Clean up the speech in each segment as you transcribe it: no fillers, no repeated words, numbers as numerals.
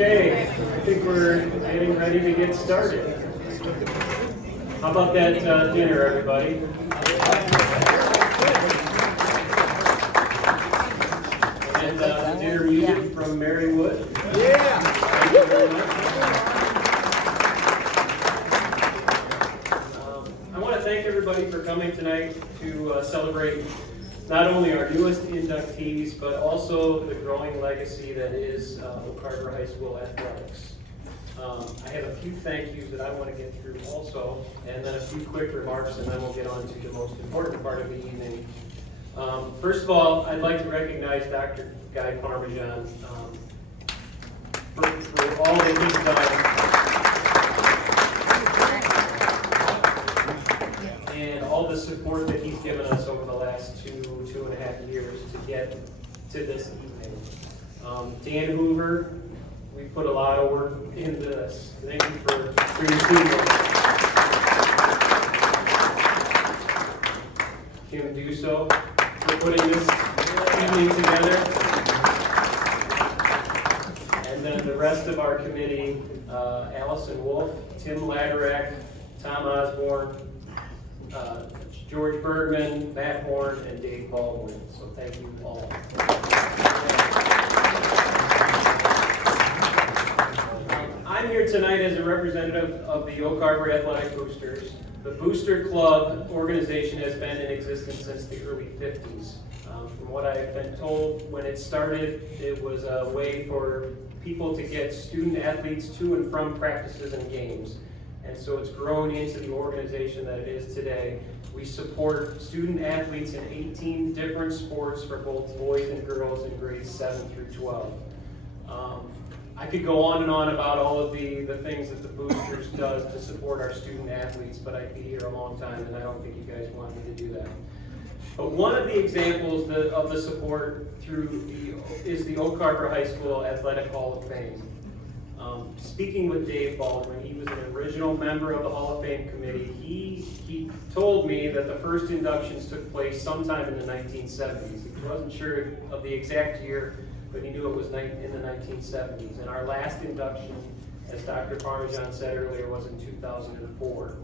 Okay, I think we're getting ready to get started. How about that dinner, everybody? And dinner music from Mary Wood. Yeah! Thank you very much. I want to thank everybody for coming tonight to celebrate not only our newest inductees, but also the growing legacy that is Oak Harbor High School athletics. I have a few thank yous that I want to get through also, and then a few quick remarks, and then we'll get on to the most important part of the evening. First of all, I'd like to recognize Dr. Guy Parmesan for all that he's done and all the support that he's given us over the last two and a half years to get to this evening. Dan Hoover, we put a lot of work into this. Thank you for your teamwork. Kim Duso for putting this evening together. And then the rest of our committee, Allison Wolf, Tim Laderack, Tom Osborne, George Birdman, Matt Horn, and Dave Baldwin. So thank you all. I'm here tonight as a representative of the Oak Harbor Athletic Boosters. The Booster Club organization has been in existence since the early 50s. From what I've been told, when it started, it was a way for people to get student athletes to and from practices and games. And so it's grown into the organization that it is today. We support student athletes in 18 different sports for both boys and girls in grades 7 through 12. I could go on and on about all of the things that the Boosters does to support our student athletes, but I'd be here a long time, and I don't think you guys want me to do that. But one of the examples of the support is the Oak Harbor High School Athletic Hall of Fame. Speaking with Dave Baldwin, he was an original member of the Hall of Fame committee. He told me that the first inductions took place sometime in the 1970s. He wasn't sure of the exact year, but he knew it was in the 1970s. And our last induction, as Dr. Parmesan said earlier, was in 2004.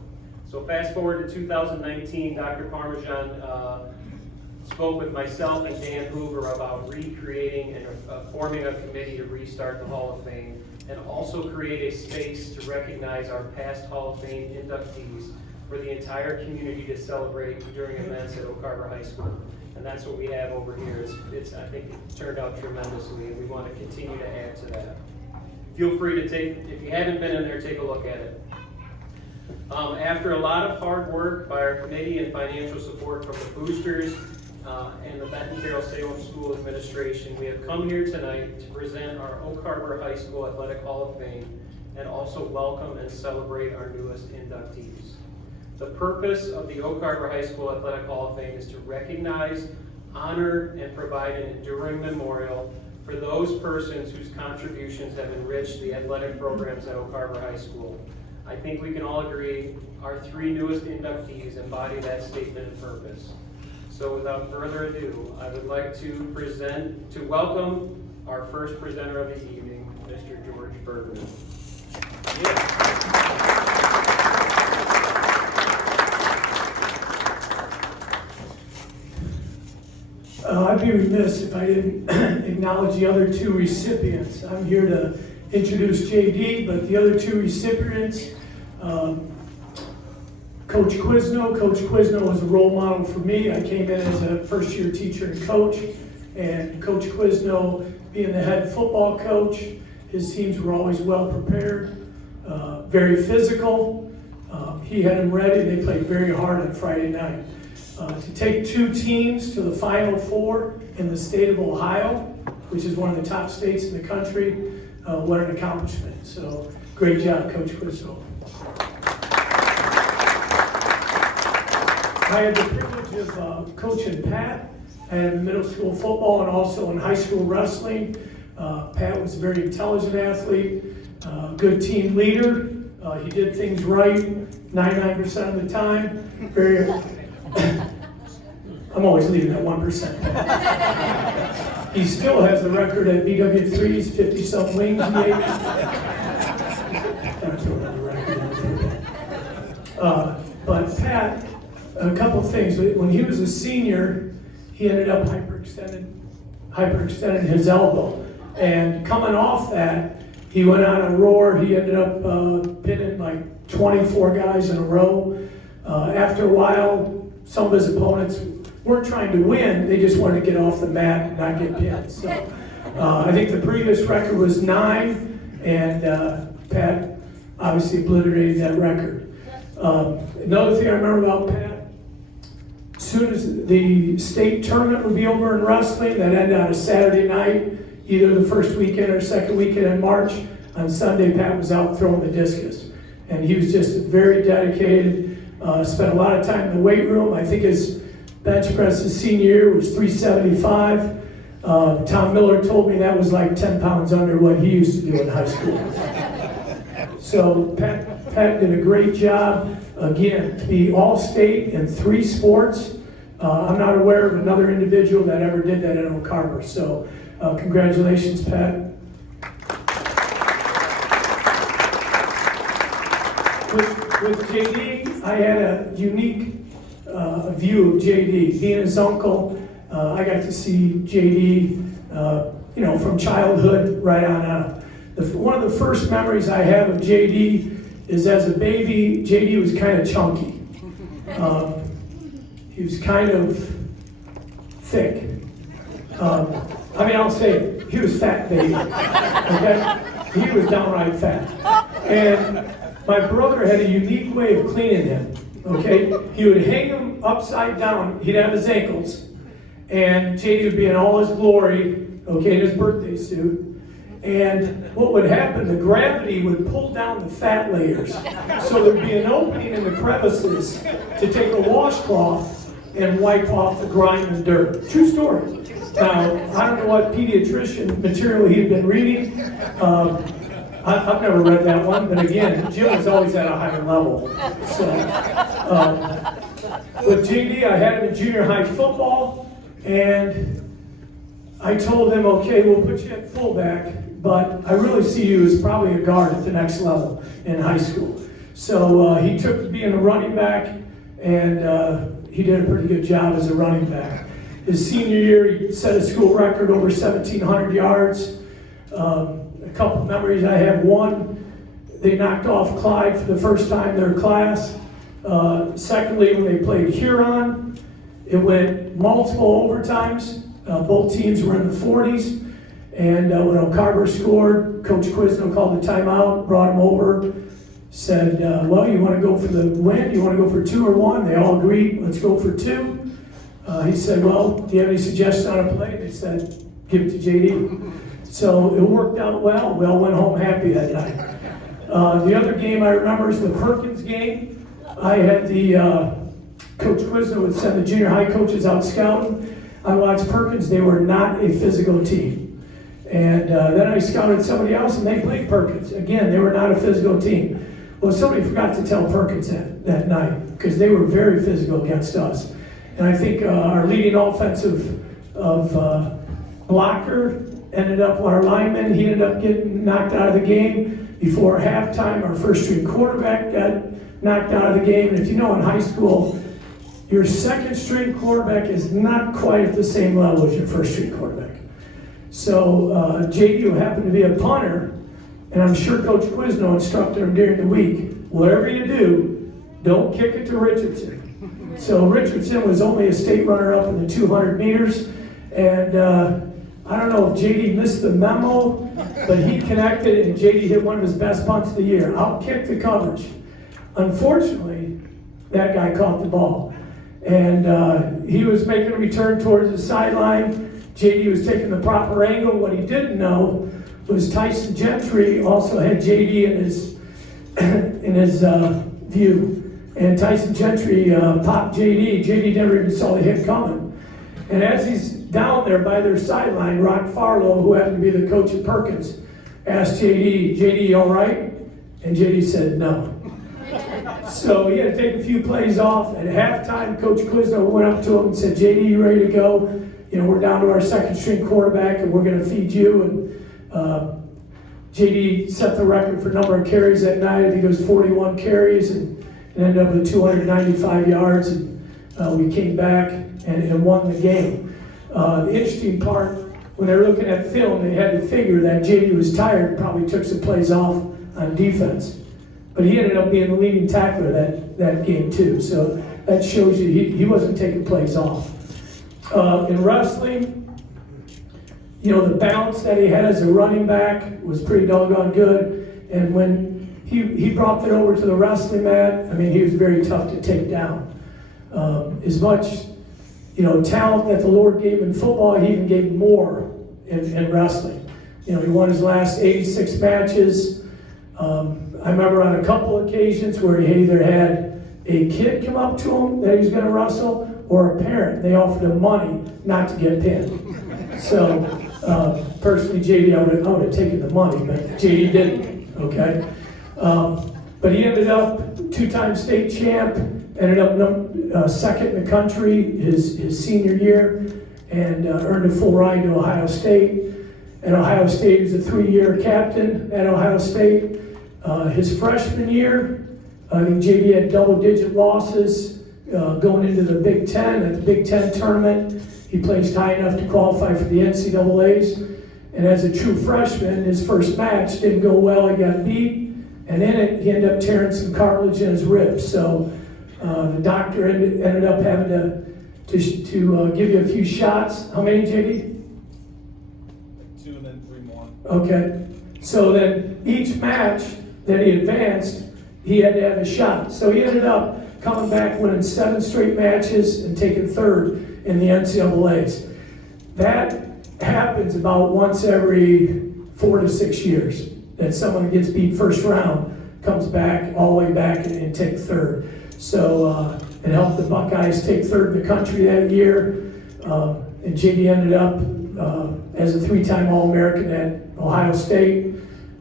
So fast forward to 2019, Dr. Parmesan spoke with myself and Dan Hoover about recreating and forming a committee to restart the Hall of Fame, and also create a space to recognize our past Hall of Fame inductees for the entire community to celebrate during events at Oak Harbor High School. And that's what we have over here. I think it turned out tremendously, and we want to continue to add to that. Feel free to if you haven't been in there, take a look at it. After a lot of hard work by our committee and financial support from the Boosters and the Benton Carroll Salem School Administration, we have come here tonight to present our Oak Harbor High School Athletic Hall of Fame and also welcome and celebrate our newest inductees. The purpose of the Oak Harbor High School Athletic Hall of Fame is to recognize, honor, and provide an enduring memorial for those persons whose contributions have enriched the athletic programs at Oak Harbor High School. I think we can all agree our three newest inductees embody that statement and purpose. So without further ado, I would like to welcome our first presenter of the evening, Mr. George Birdman. I'd be remiss if I didn't acknowledge the other two recipients. I'm here to introduce JD, but the other two recipients, Coach Quizno. Coach Quizno was a role model for me. I came in as a first-year teacher and coach, and Coach Quizno, being the head football coach, his teams were always well prepared, very physical. He had them ready, and they played very hard on Friday night. To take two teams to the Final Four in the state of Ohio, which is one of the top states in the country, what an accomplishment. So great job, Coach Quizno. I had the privilege of coaching Pat in middle school football and also in high school wrestling. Pat was a very intelligent athlete, good team leader. He did things right 99% of the time. I'm always leaving that 1%. He still has the record at BW3s, 50-something wings he ate. But Pat, a couple things. When he was a senior, he ended up hyperextending his elbow. And coming off that, he went on a roar. He ended up pinning like 24 guys in a row. After a while, some of his opponents weren't trying to win, they just wanted to get off the mat and not get pinned. So I think the previous record was 9, and Pat obviously obliterated that record. Another thing I remember about Pat, as soon as the state tournament would be over in wrestling, that ended on a Saturday night, either the first weekend or second weekend in March. On Sunday, Pat was out throwing the discus. And he was just very dedicated, spent a lot of time in the weight room. I think his bench press his senior year was 375. Tom Miller told me that was like 10 pounds under what he used to do in high school. So Pat did a great job. Again, to be all-state in 3 sports, I'm not aware of another individual that ever did that at Oak Harbor. So congratulations, Pat. With JD, I had a unique view of JD. Being his uncle, I got to see JD, from childhood right on out. One of the first memories I have of JD is as a baby, JD was kind of chunky. He was kind of thick. I'll say it, he was fat baby, okay? He was downright fat. And my brother had a unique way of cleaning him, okay? He would hang him upside down, he'd have his ankles, and JD would be in all his glory, okay, in his birthday suit. And what would happen, the gravity would pull down the fat layers. So there'd be an opening in the crevices to take a washcloth and wipe off the grime and dirt. True story. Now, I don't know what pediatrician material he'd been reading. I've never read that one, but again, Jim was always at a higher level. So, with JD, I had him in junior high football, and I told him, okay, we'll put you at fullback, but I really see you as probably a guard at the next level in high school. So he took to being a running back, and he did a pretty good job as a running back. His senior year, he set a school record over 1,700 yards. A couple memories I have. One, they knocked off Clyde for the first time in their class. Secondly, when they played Huron, it went multiple overtimes. Both teams were in the 40s. And when Oak Harbor scored, Coach Quizno called the timeout, brought him over, said, well, you want to go for the win? You want to go for 2 or 1? They all agreed, let's go for 2. He said, well, do you have any suggestions on a play? They said, give it to JD. So it worked out well. We all went home happy that night. The other game I remember is the Perkins game. I had Coach Quizno would send the junior high coaches out scouting. I watched Perkins. They were not a physical team. And then I scouted somebody else, and they played Perkins. Again, they were not a physical team. Well, somebody forgot to tell Perkins that night, because they were very physical against us. And I think our leading offensive blocker ended up, our lineman, he ended up getting knocked out of the game. Before halftime, our first-string quarterback got knocked out of the game. And if you know, in high school, your second-string quarterback is not quite at the same level as your first-string quarterback. So JD, who happened to be a punter, and I'm sure Coach Quizno instructed him during the week, whatever you do, don't kick it to Richardson. So Richardson was only a state runner-up in the 200 meters, and I don't know if JD missed the memo, but he connected, and JD hit one of his best punts of the year. Outkicked the coverage. Unfortunately, that guy caught the ball. And he was making a return towards the sideline. JD was taking the proper angle. What he didn't know was Tyson Gentry also had JD in his view. And Tyson Gentry popped JD. JD never even saw the hit coming. And as he's down there by their sideline, Rock Farlow, who happened to be the coach at Perkins, asked JD, all right? And JD said no. So he had to take a few plays off. At halftime, Coach Quizno went up to him and said, JD, you ready to go? we're down to our second string quarterback and we're going to feed you. And JD set the record for number of carries that night. I think it was 41 carries and ended up with 295 yards. And we came back and won the game. The interesting part, when they were looking at film, they had to figure that JD was tired and probably took some plays off on defense. But he ended up being the leading tackler that game too. So that shows you he wasn't taking plays off. In wrestling, the balance that he had as a running back was pretty doggone good. And when he brought it over to the wrestling mat, he was very tough to take down. As much, talent that the Lord gave in football, he even gave more in wrestling. He won his last 86 matches. I remember on a couple occasions where he either had a kid come up to him that he was going to wrestle, or a parent. They offered him money not to get pinned. So, personally, JD, I would have taken the money, but JD didn't, okay? But he ended up two-time state champ, ended up second in the country his senior year, and earned a full ride to Ohio State. At Ohio State, he was a 3-year captain at Ohio State. His freshman year, I think JD had double-digit losses going into the Big Ten. At the Big Ten tournament, he placed high enough to qualify for the NCAAs. And as a true freshman, his first match didn't go well. He got beat, and in it, he ended up tearing some cartilage in his ribs. So the doctor ended up having to give you a few shots. How many, JD? 2 and then 3 more. Okay. So then each match that he advanced, he had to have a shot. So he ended up coming back, winning 7 straight matches and taking third in the NCAAs. That happens about once every 4 to 6 years, that someone gets beat first round, comes back, all the way back and take third. So it helped the Buckeyes take third in the country that year. And JD ended up as a 3-time All-American at Ohio State.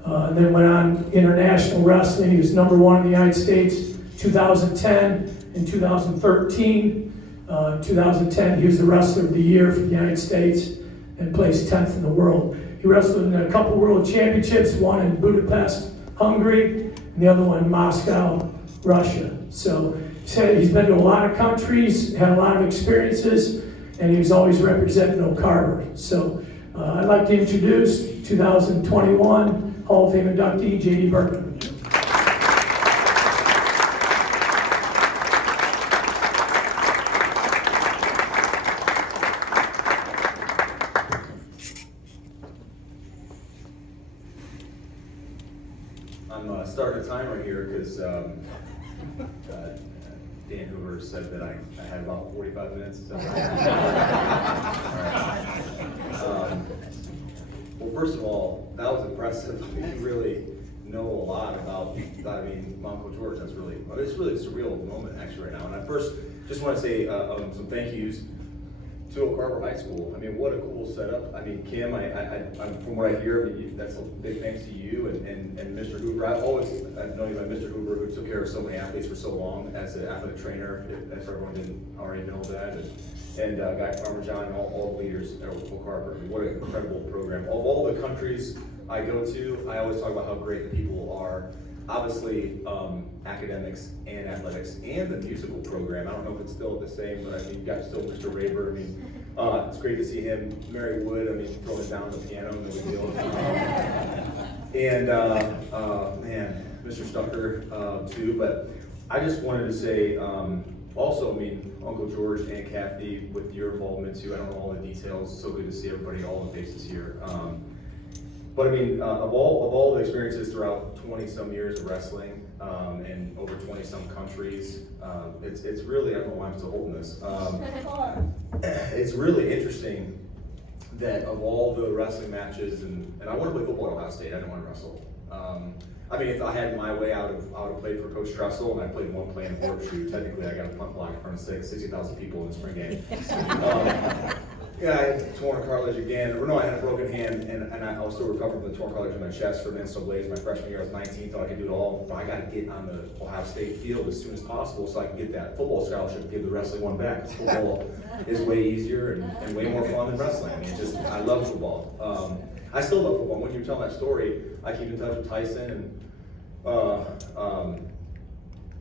And then went on international wrestling. He was number 1 in the United States 2010 and 2013. 2010, he was the Wrestler of the Year for the United States and placed 10th in the world. He wrestled in a couple world championships, one in Budapest, Hungary, and the other one in Moscow, Russia. So he said he's been to a lot of countries, had a lot of experiences, and he was always representing Oak Harbor. So I'd like to introduce 2021 Hall of Fame inductee, J.D. Birdman. I'm starting a timer here because Dan Hoover said that I had about 45 minutes. Is that right? All right. Well, first of all, that was impressive. You really know a lot about, Uncle George. It's really a surreal moment actually right now. And I first just want to say some thank yous to Oak Harbor High School. What a cool setup. Kim, I'm from what I hear, that's a big thanks to you and Mr. Hoover. I've known you by Mr. Hoover, who took care of so many athletes for so long as an athletic trainer, if everyone didn't already know that. And Guy Parmesan and all the leaders at Oak Harbor. What an incredible program. Of all the countries I go to, I always talk about how great the people are. Obviously, academics and athletics and the musical program. I don't know if it's still the same, but you've got still Mr. Raver. It's great to see him. Mary Wood, throwing down the piano, no big deal. And Mr. Stucker too. But I just wanted to say, also, Uncle George and Kathy, with your involvement too. I don't know all the details. So good to see everybody, all the faces here. But of all the experiences throughout 20-some years of wrestling and over 20-some countries, it's really, I don't know why I'm still holding this. It's really interesting that of all the wrestling matches, and I want to play football at Ohio State, I didn't want to wrestle. If I had my way, I would have played for Coach Tressel, and I played one play in Horseshoe. Technically, I got a punt block in front of 60,000 people in the spring game. Yeah, I had torn cartilage again, or no, I had a broken hand, and I was still recovering from the torn cartilage in my chest from NCAAs my freshman year. I was 19, thought I could do it all, but I got to get on the Ohio State field as soon as possible so I can get that football scholarship and give the wrestling one back. Football is way easier and way more fun than wrestling. I mean, it's just, I love football. I still love football. When you were telling that story, I keep in touch with Tyson, and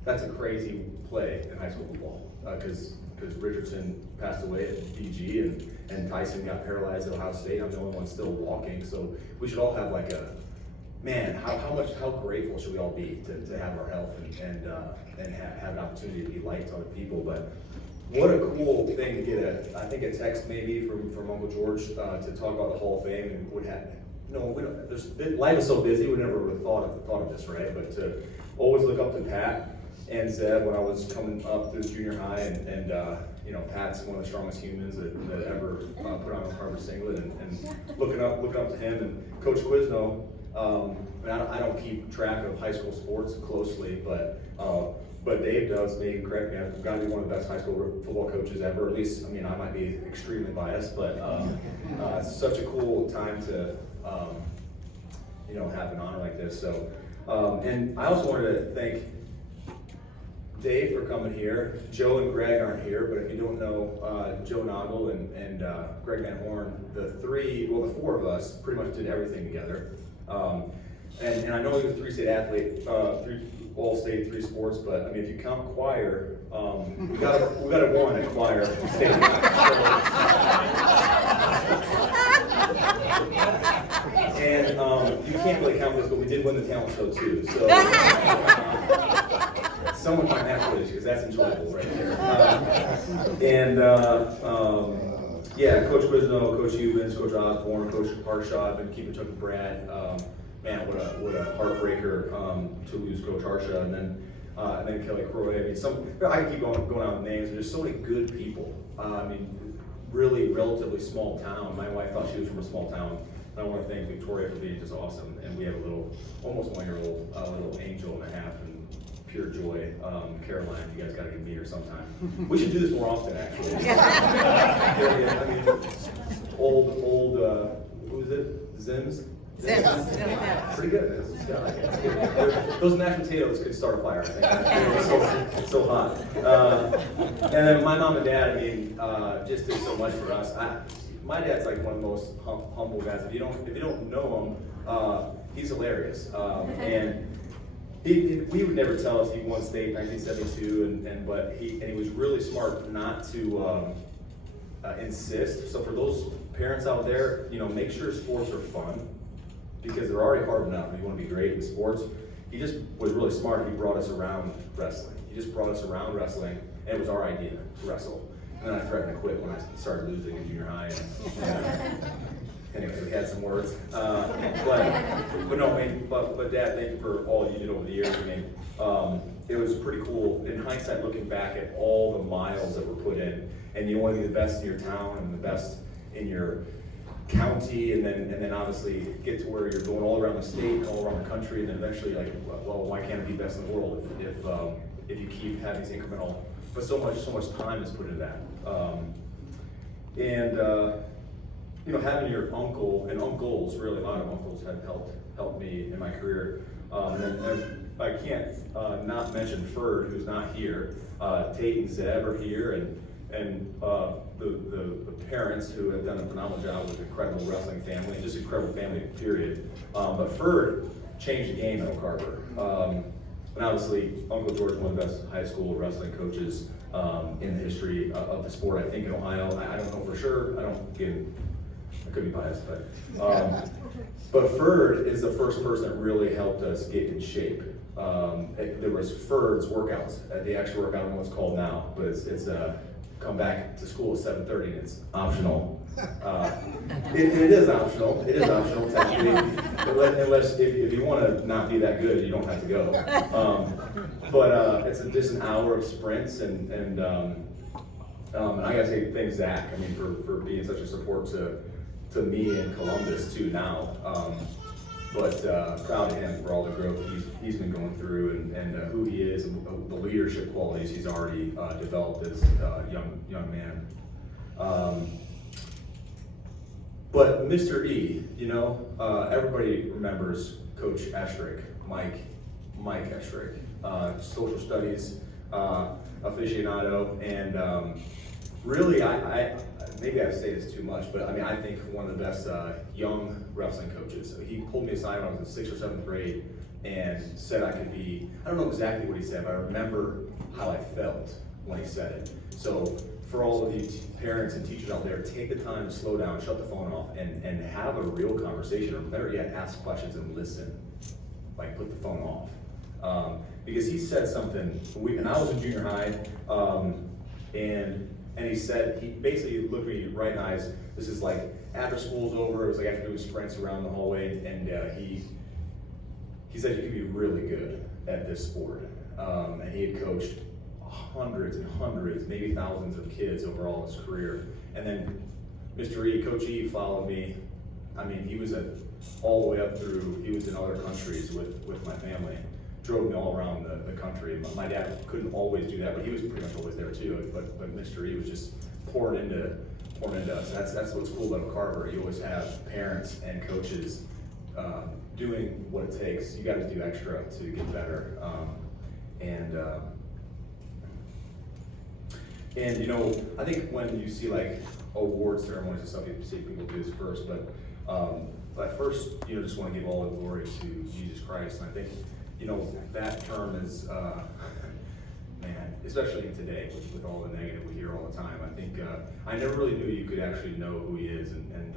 that's a crazy play in high school football, because Richardson passed away at BG, and Tyson got paralyzed at Ohio State. I'm the only one still walking, so we should all have like a, man, how grateful should we all be to have our health and have an opportunity to be light to other people. But what a cool thing to get I think a text maybe from Uncle George to talk about the Hall of Fame, and would have, we don't, life is so busy, we never would have thought of this, right? But to always look up to Pat and Zeb when I was coming up through junior high, and Pat's one of the strongest humans that ever put on a Harvard singlet, and looking up to him, and Coach Quizno. I don't keep track of high school sports closely, but Dave does. Maybe correct me. I've got to be one of the best high school football coaches ever. At least, I mean, I might be extremely biased, but it's such a cool time to have an honor like this. So, and I also wanted to thank Dave for coming here. Joe and Greg aren't here, but if you don't know, Joe Noggle and Greg Van Horn, the four of us pretty much did everything together. And I know he was a three-state athlete, all-state, 3 sports, but I mean, if you count choir, we got a 1 at choir state. And you can't really count this, but we did win the talent show too. So someone find that footage, because that's enjoyable right there. Yeah, Coach Quizno, Coach Hubens, Coach Osborne, Coach Harshaw, I've been keeping in touch with Brad. Man, what a heartbreaker to lose Coach Harshaw, and then Kelly Croy. I mean, I can keep going on with names. There's so many good people. I mean, really relatively small town. My wife thought she was from a small town. I want to thank Victoria for being just awesome, and we have a little, almost 1-year-old, little angel and a half, and pure joy. Caroline, you guys got to meet her sometime. We should do this more often, actually. I mean, old, who is it? Zims? Pretty good. Those mashed potatoes could start a fire, I think. It's so hot. And then my mom and dad, I mean, just did so much for us. My dad's like one of the most humble guys. If you don't know him, he's hilarious. And he would never tell us he won state in 1972, but he was really smart not to insist. So for those parents out there, make sure sports are fun, because they're already hard enough. If you want to be great in sports, he just was really smart. He brought us around wrestling. He just brought us around wrestling, and it was our idea to wrestle. And then I threatened to quit when I started losing in junior high. Anyway, we had some words. But Dad, thank you for all you did over the years. I mean, it was pretty cool in hindsight, looking back at all the miles that were put in, and you want to be the best in your town and the best in your county, and then obviously get to where you're going all around the state and all around the country, and then eventually, like, well, why can't it be best in the world if you keep having these incremental? But so much time is put into that, having your uncle and uncles, really a lot of uncles have helped me in my career, and I can't not mention Ferd, who's not here. Tate and Zeb are here, and the parents who have done a phenomenal job with an incredible wrestling family, just incredible family, period. But Ferd changed the game at Oak Harbor. And obviously, Uncle George is one of the best high school wrestling coaches in the history of the sport, I think, in Ohio. I don't know for sure. I could be biased, but Ferd is the first person that really helped us get in shape. There was Ferd's workouts. The actual workout, I don't know what it's called now, but it's come back to school at 7:30, and it's optional. It is optional. It is optional, technically. Unless if you want to not be that good, you don't have to go. But it's just an hour of sprints, and I gotta say thanks Zach. I mean, for being such a support to me in Columbus too now. But proud of him for all the growth he's been going through, and who he is, and the leadership qualities he's already developed as a young man. But Mr. E, everybody remembers Coach Eschrick, Mike Eschrick, social studies aficionado, and really, I maybe I say this too much, but I think one of the best young wrestling coaches. He pulled me aside when I was in 6th or 7th grade and said I could be, I don't know exactly what he said, but I remember how I felt when he said it. So for all of you parents and teachers out there, take the time to slow down, shut the phone off, and have a real conversation, or better yet, ask questions and listen. Like, put the phone off. Because he said something, and I was in junior high, and he said, he basically looked me right in the eyes. This is like after school's over, it was like after doing sprints around the hallway, and he said you could be really good at this sport. And he had coached hundreds and hundreds, maybe thousands of kids over all his career. And then Mr. E, Coach E, followed me. He was all the way up through, he was in other countries with my family. Drove me all around the country. My dad couldn't always do that, but he was pretty much always there too. But Mr. E was just pouring into us. That's what's cool about Carver. You always have parents and coaches doing what it takes. You got to do extra to get better. I think when you see like award ceremonies and stuff, you see people do this first. But first, just want to give all the glory to Jesus Christ. And I think, that term is, man, especially today with all the negative we hear all the time. I think I never really knew you could actually know who He is, and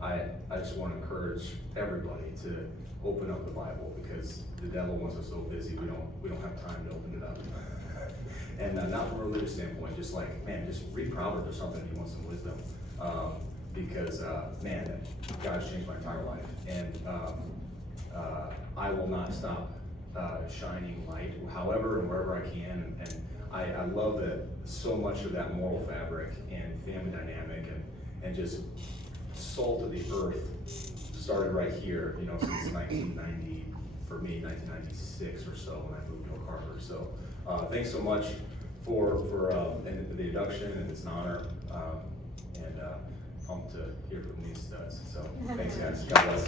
I just want to encourage everybody to open up the Bible, because the devil wants us so busy we don't have time to open it up. And not from a religious standpoint, just like, man, just read Proverbs or something if you want some wisdom. Because, man, God's changed my entire life. And I will not stop shining light, however and wherever I can. And I love that so much of that moral fabric and family dynamic and just salt of the earth started right here, since 1990, for me, 1996 or so when I moved to Carver. So thanks so much for the induction, and it's an honor, and pumped to hear from these studs. So thanks, guys. God bless.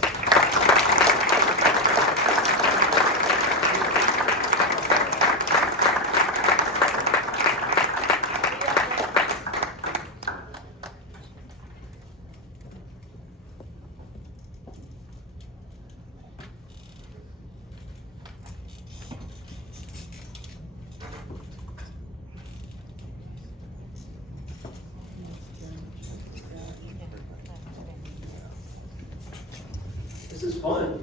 This is fun.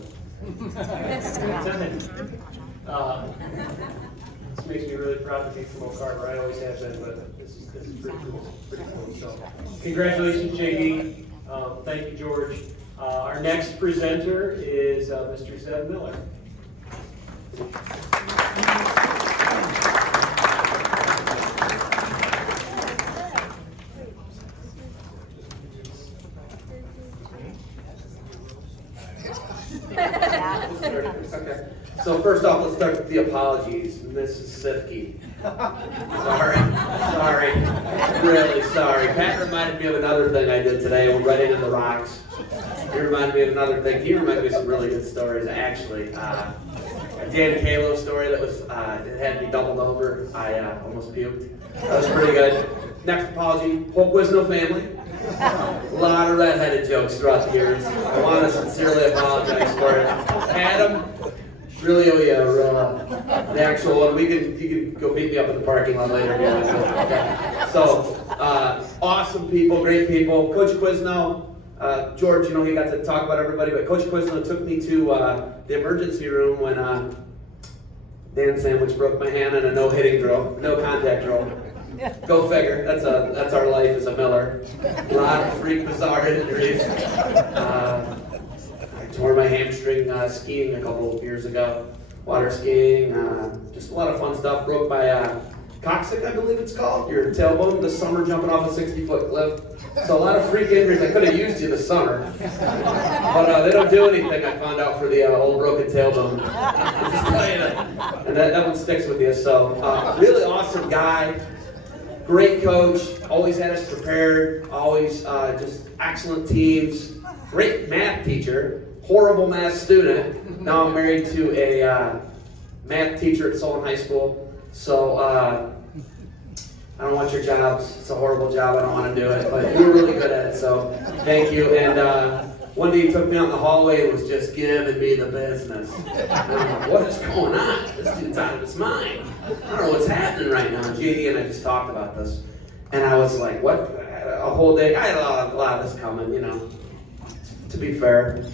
This makes me really proud to be from Oak Harbor. I always have been, but this is pretty cool. So, congratulations, JD. Thank you, George. Our next presenter is Mr. Zeb Miller. Okay. So first off, let's start with the apologies. Mrs. Sifke. Sorry. Really sorry. Pat reminded me of another thing I did today. We're running in the rocks. He reminded me of another thing. He reminded me of some really good stories, actually. A Dan Kalo story that was, it had me doubled over. I almost puked. That was pretty good. Next apology, whole Quizno family. A lot of redheaded jokes throughout the years. I want to sincerely apologize for it. Adam, really owe you the actual one. You can go beat me up in the parking lot later. Okay. So, awesome people, great people. Coach Quizno, George, he got to talk about everybody, but Coach Quizno took me to the emergency room when Dan Sandwich broke my hand in a no-hitting drill, no contact drill. Go figure. That's our life as a Miller. A lot of freak, bizarre injuries. I tore my hamstring skiing a couple of years ago. Water skiing, just a lot of fun stuff. Broke my coccyx, I believe it's called. Your tailbone this summer jumping off a 60-foot cliff. So a lot of freak injuries. I could have used you this summer, but they don't do anything. I found out for the old broken tailbone. I'm just telling you that, and that one sticks with you. So really awesome guy. Great coach, always had us prepared, always just excellent teams. Great math teacher, horrible math student. Now I'm married to a math teacher at Solon High School. So I don't want your jobs. It's a horrible job. I don't want to do it, but you're really good at it. So thank you. And one day he took me out in the hallway and was just giving me the business. And I'm like, what is going on? This dude's out of his mind. I don't know what's happening right now. JD and I just talked about this. And I was like, what? A whole day. I had a lot of this coming, you know, to be fair.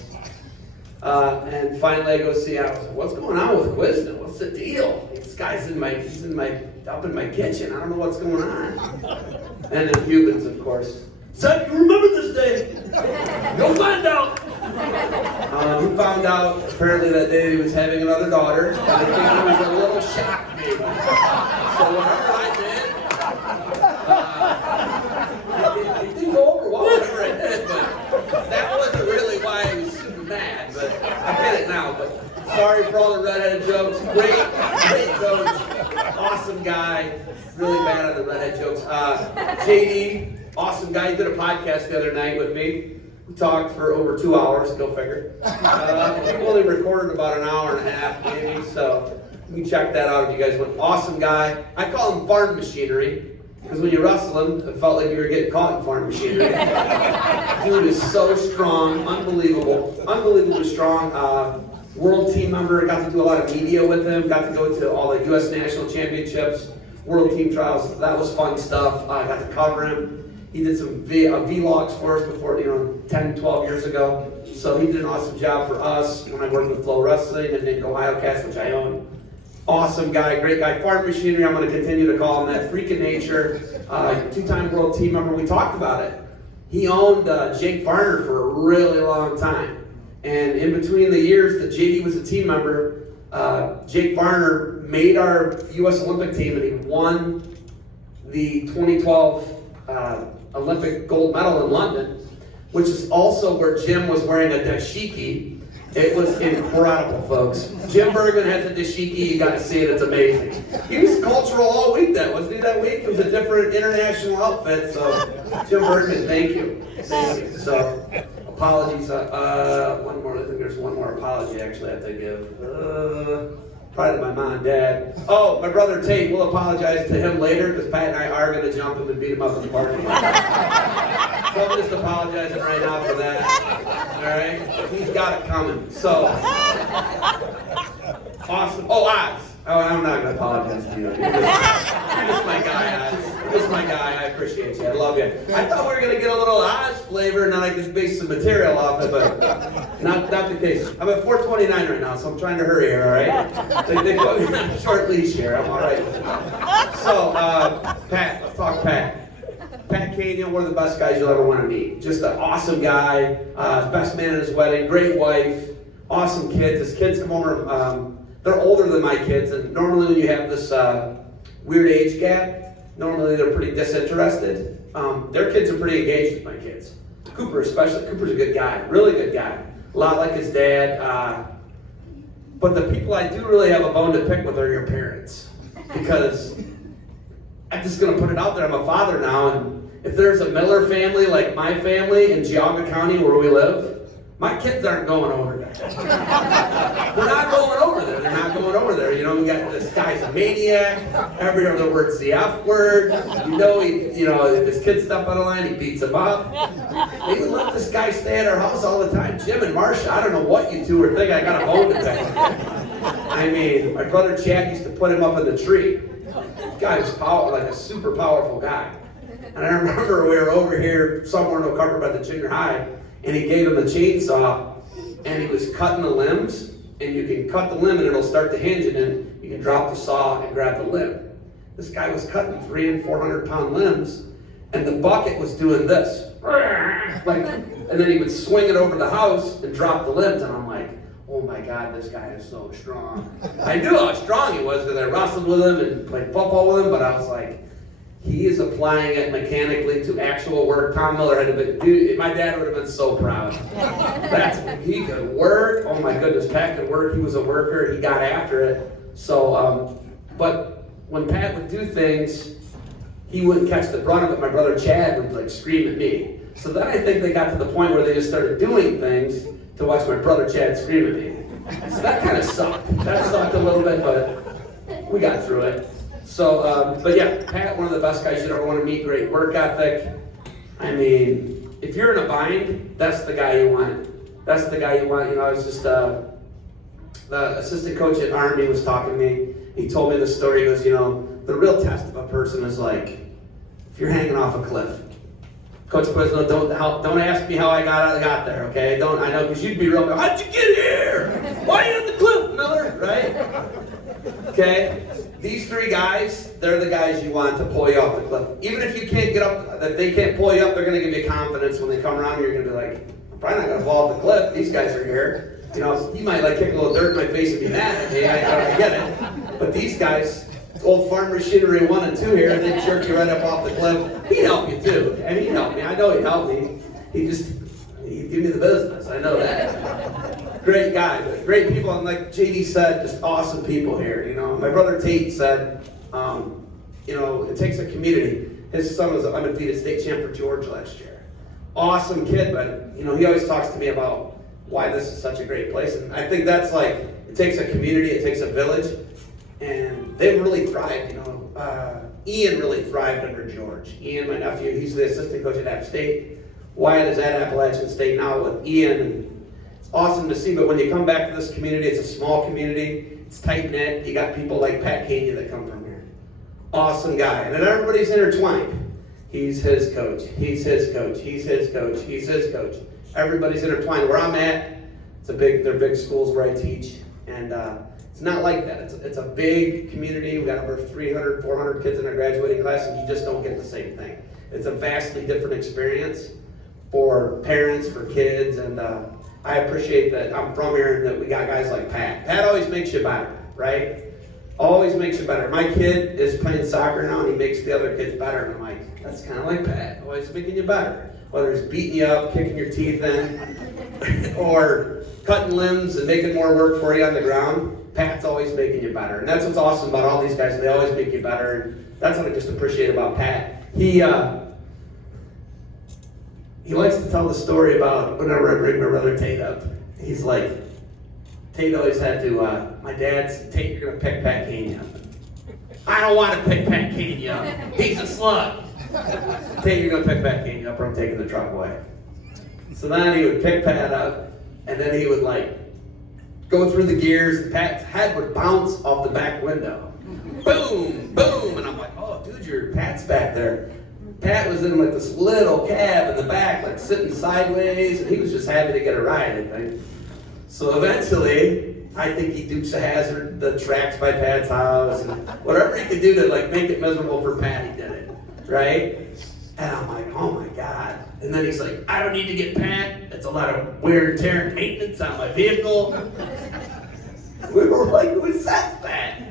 And finally I go see, I was like, what's going on with Quizno? What's the deal? This guy's up in my kitchen. I don't know what's going on. And then Hubans, of course. Son, you remember this day? You'll find out. He found out apparently that day he was having another daughter. And I think it was a little shock maybe. So whatever I did, it didn't go over well, whatever I did, but that wasn't really why I was super mad. But I get it now. But sorry for all the redheaded jokes. Great coach, awesome guy. Really bad at the redhead jokes. JD, awesome guy. He did a podcast the other night with me. We talked for over 2 hours, go figure. We only recorded about an hour and a half, maybe, so you can check that out if you guys want. Awesome guy. I call him farm machinery, because when you wrestle him, it felt like you were getting caught in farm machinery. Dude is so strong, unbelievably strong. World team member, got to do a lot of media with him, got to go to all the U.S. national championships, world team trials. That was fun stuff. I got to cover him. He did some vlogs for us before, 10, 12 years ago. So he did an awesome job for us when I worked with Flow Wrestling and then Ohio Cast, which I own. Awesome guy, great guy. Farm machinery, I'm going to continue to call him that. Freak of nature, two-time world team member. We talked about it. He owned Jake Varner for a really long time. And in between the years that JD was a team member, Jake Varner made our U.S. Olympic team and he won the 2012 Olympic gold medal in London, which is also where Jim was wearing a dashiki. It was incredible, folks. Jim Birdman has a dashiki. You got to see it. It's amazing. He was cultural all week. Wasn't he? That week it was a different international outfit. So, Jim Birdman, thank you. So, apologies. One more. I think there's one more apology actually I have to give. Probably to my mom and dad. Oh, my brother Tate, we'll apologize to him later because Pat and I are going to jump him and beat him up in the parking lot. So I'm just apologizing right now for that. All right? He's got it coming. So, awesome. Oh, Oz. Oh, I'm not going to apologize to you. You're just my guy, Oz. You're just my guy. I appreciate you. I love you. I thought we were going to get a little Oz flavor and then I could base some material off it, but not the case. I'm at 4:29 right now, so I'm trying to hurry here, all right? They put me on a short leash here. I'm all right with it. So, Pat. Let's talk Pat. Pat Canyon, one of the best guys you'll ever want to meet. Just an awesome guy. Best man at his wedding. Great wife. Awesome kids. His kids come over. They're older than my kids, and normally when you have this weird age gap, normally they're pretty disinterested. Their kids are pretty engaged with my kids. Cooper especially. Cooper's a good guy, really good guy. A lot like his dad. But the people I do really have a bone to pick with are your parents. Because I'm just going to put it out there, I'm a father now, and if there's a Miller family like my family in Geauga County where we live, my kids aren't going over there. They're not going over there. They're not going over there. We got this guy's a maniac. Every other word's the F word. If his kids step out of line, he beats them up. They would let this guy stay at our house all the time. Jim and Marcia, I don't know what you two are thinking. I got a bone to pick. I mean, my brother Chad used to put him up in the tree. This guy was like a super powerful guy. And I remember we were over here somewhere in Oak Harbor by the junior high, and he gave him a chainsaw, and he was cutting the limbs, and you can cut the limb and it'll start to hinge, and then you can drop the saw and grab the limb. This guy was cutting 300 and 400 pound limbs, and the bucket was doing this. And then he would swing it over the house and drop the limbs, and I'm like, oh my God, this guy is so strong. I knew how strong he was because I wrestled with him and played football with him, but I was like, he is applying it mechanically to actual work. Tom Miller had been, dude, my dad would have been so proud. He could work. Oh my goodness, Pat could work. He was a worker. He got after it. So, but when Pat would do things, he wouldn't catch the brunt of it. My brother Chad would like scream at me. So then I think they got to the point where they just started doing things to watch my brother Chad scream at me. So that kind of sucked. That sucked a little bit, but we got through it. So, but yeah, Pat, one of the best guys you'd ever want to meet. Great work ethic. I mean, if you're in a bind, that's the guy you want. That's the guy you want. You know, I was just, the assistant coach at Army was talking to me. He told me the story. He goes, you know, the real test of a person is like, if you're hanging off a cliff. Coach Quizno, don't ask me how I got there, okay? I know, because you'd be real, how'd you get here? Why are you on the cliff, Miller? Right? Okay? These three guys, they're the guys you want to pull you off the cliff. Even if you can't get up, if they can't pull you up, they're going to give you confidence when they come around. You're going to be like, I'm probably not going to fall off the cliff. These guys are here. You know, you might like kick a little dirt in my face and be mad at me. I get it. But these guys, old farm machinery 1 and 2 here, they jerk you right up off the cliff. He'd help you too. And he'd help me. I know he'd help me. He'd give me the business. I know that. Great guy, but great people. And like JD said, just awesome people here. You know, my brother Tate said, you know, it takes a community. His son was an undefeated state champ for Georgia last year. Awesome kid, but you know, he always talks to me about why this is such a great place. And I think that's like, it takes a community, it takes a village. And they really thrived, you know. Ian really thrived under George. Ian, my nephew, he's the assistant coach at App State. Wyatt is at Appalachian State now with Ian. And it's awesome to see, but when you come back to this community, it's a small community. It's tight-knit. You got people like Pat Kania that come from here. Awesome guy. And then everybody's intertwined. He's his coach. He's his coach. He's his coach. He's his coach. Everybody's intertwined. Where I'm at, they're big schools where I teach. And it's not like that. It's a big community. We got over 300, 400 kids in our graduating class, and you just don't get the same thing. It's a vastly different experience for parents, for kids, and I appreciate that I'm from here and that we got guys like Pat. Pat always makes you better, right? Always makes you better. My kid is playing soccer now, and he makes the other kids better, and I'm like, that's kind of like Pat, always making you better. Whether it's beating you up, kicking your teeth in, or cutting limbs and making more work for you on the ground, Pat's always making you better. And that's what's awesome about all these guys. They always make you better. And that's what I just appreciate about Pat. He likes to tell the story about whenever I bring my brother Tate up. He's like, Tate always had to, my dad's, Tate, you're going to pick Pat Kania up. I don't want to pick Pat Kania up. He's a slug. Tate, you're going to pick Pat Kania up or I'm taking the truck away. So then he would pick Pat up, and then he would like, go through the gears, Pat's head would bounce off the back window. Boom, boom, and I'm like, oh, dude, Pat's back there. Pat was in like this little cab in the back, like sitting sideways, and he was just happy to get a ride, I think. So eventually, I think he dukes a hazard the tracks by Pat's house, and whatever he could do to like make it miserable for Pat, he did it, right? And I'm like, oh my God. And then he's like, I don't need to get Pat. It's a lot of wear and tear and maintenance on my vehicle. We were like, who says that?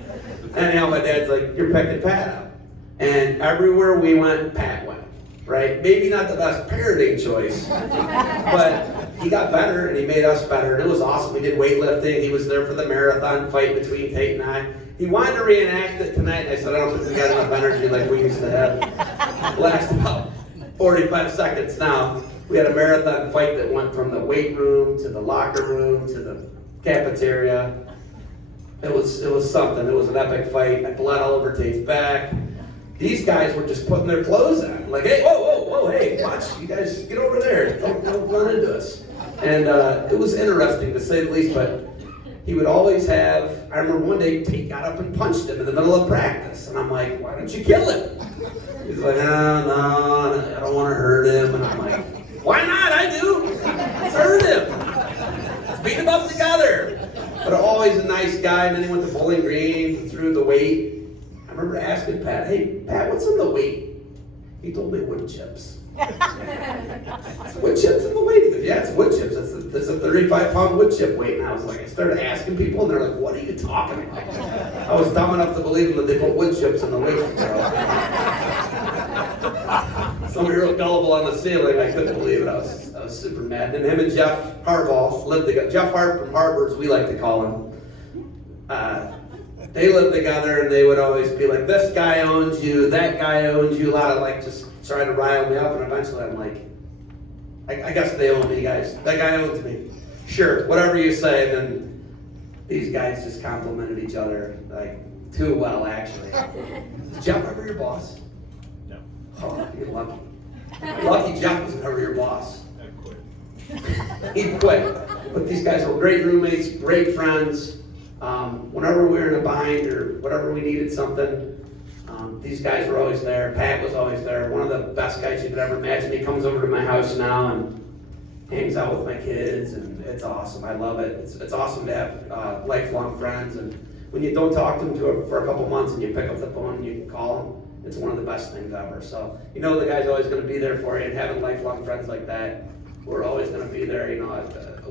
Anyhow, my dad's like, you're picking Pat up. And everywhere we went, Pat went, right? Maybe not the best parenting choice, but he got better and he made us better. And it was awesome. We did weightlifting. He was there for the marathon fight between Tate and I. He wanted to reenact it tonight. I said, I don't think we got enough energy like we used to have. Last about 45 seconds now. We had a marathon fight that went from the weight room to the locker room to the cafeteria. It was something. It was an epic fight. I bled all over Tate's back. These guys were just putting their clothes on. Like, hey, whoa, hey, watch. You guys get over there. Don't run into us. And it was interesting to say the least, but he would always have, I remember one day Tate got up and punched him in the middle of practice. And I'm like, why don't you kill him? He's like, no, I don't want to hurt him. And I'm like, why not? I do. Let's hurt him. Let's beat him up together. But always a nice guy. And then he went to Bowling Green. He threw the weight. I remember asking Pat, hey, Pat, what's in the weight? He told me wood chips. It's wood chips in the weight? He goes, yeah, it's wood chips. It's a 35-pound wood chip weight. And I was like, I started asking people, and they're like, what are you talking about? I was dumb enough to believe that they put wood chips in the weight. Somebody real gullible on the ceiling. I couldn't believe it. I was super mad. And him and Jeff Harbaugh lived together. Jeff Hart from Harvard, as we like to call him. they lived together, and they would always be like, this guy owns you, that guy owns you, a lot of like just trying to rile me up, and eventually I'm like, I guess they own me, guys. That guy owns me. Sure, whatever you say. And then these guys just complimented each other like too well, actually. Is Jeff ever your boss? No. Oh, you're lucky. Lucky Jeff wasn't ever your boss. I quit. He quit. But these guys were great roommates, great friends. Whenever we were in a bind or whatever we needed something, these guys were always there. Pat was always there. One of the best guys you could ever imagine. He comes over to my house now and hangs out with my kids, and it's awesome. I love it. It's awesome to have lifelong friends, and when you don't talk to them for a couple months and you pick up the phone and you can call them, it's one of the best things ever. So you know the guy's always going to be there for you, and having lifelong friends like that, we're always going to be there. You know,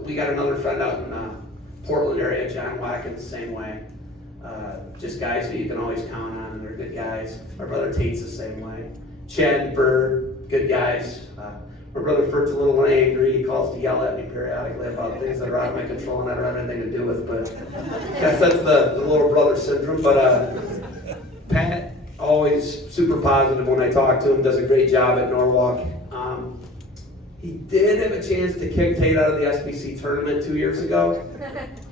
we got another friend out in Portland area, John Watkins, the same way. Just guys who you can always count on, and they're good guys. My brother Tate's the same way. Chad and Bird, good guys. My brother Fert's a little angry. He calls to yell at me periodically about things that are out of my control and I don't have anything to do with, but I guess that's the little brother syndrome. But Pat, always super positive when I talk to him, does a great job at Norwalk. He did have a chance to kick Tate out of the SBC tournament 2 years ago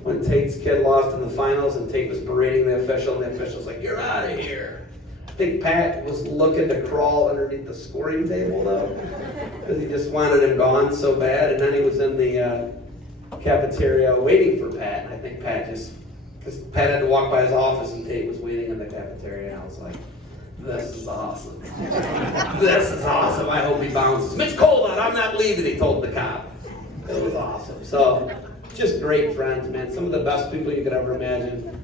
when Tate's kid lost in the finals and Tate was berating the official, and the official's like, "You're out of here." I think Pat was looking to crawl underneath the scoring table though, because he just wanted him gone so bad. And then he was in the cafeteria waiting for Pat. And I think Pat because Pat had to walk by his office and Tate was waiting in the cafeteria, and I was like, this is awesome. This is awesome. I hope he bounces. It's cold out. I'm not leaving, he told the cop. It was awesome. So, just great friends, man. Some of the best people you could ever imagine.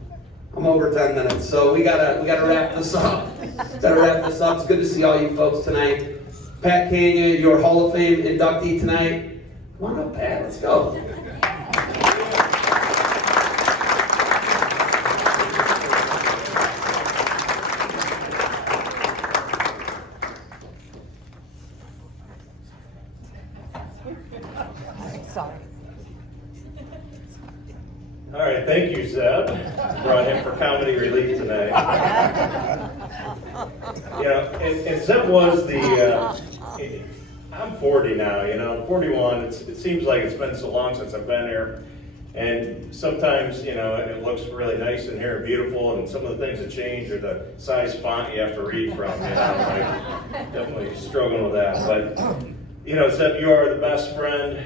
I'm over 10 minutes, so we gotta wrap this up. It's good to see all you folks tonight. Pat Canyon, your Hall of Fame inductee tonight. Come on up, Pat. Let's go. All right, thank you, Zeb. Brought him for comedy relief tonight. You know, and Zeb was I'm 40 now, 41. It seems like it's been so long since I've been here. And sometimes, it looks really nice in here and beautiful, and some of the things that change are the size font you have to read from, like, definitely struggling with that. But, Zeb, you are the best friend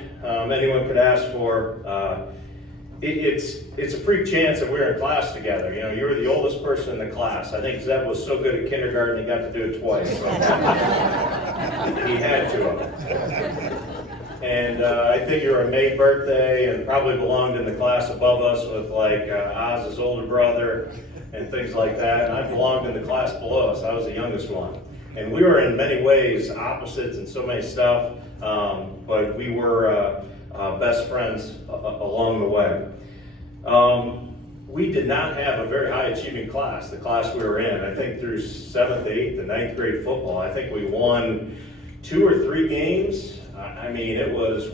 anyone could ask for. It's a free chance that we're in class together. You were the oldest person in the class. I think Zeb was so good at kindergarten he got to do it twice. So he had to. And I think you were a May birthday and probably belonged in the class above us with like Oz's older brother and things like that. And I belonged in the class below us. I was the youngest one. And we were in many ways opposites in so many stuff, but we were best friends along the way. We did not have a very high achieving class, the class we were in. I think through 7th, 8th, and 9th grade football, I think we won 2 or 3 games.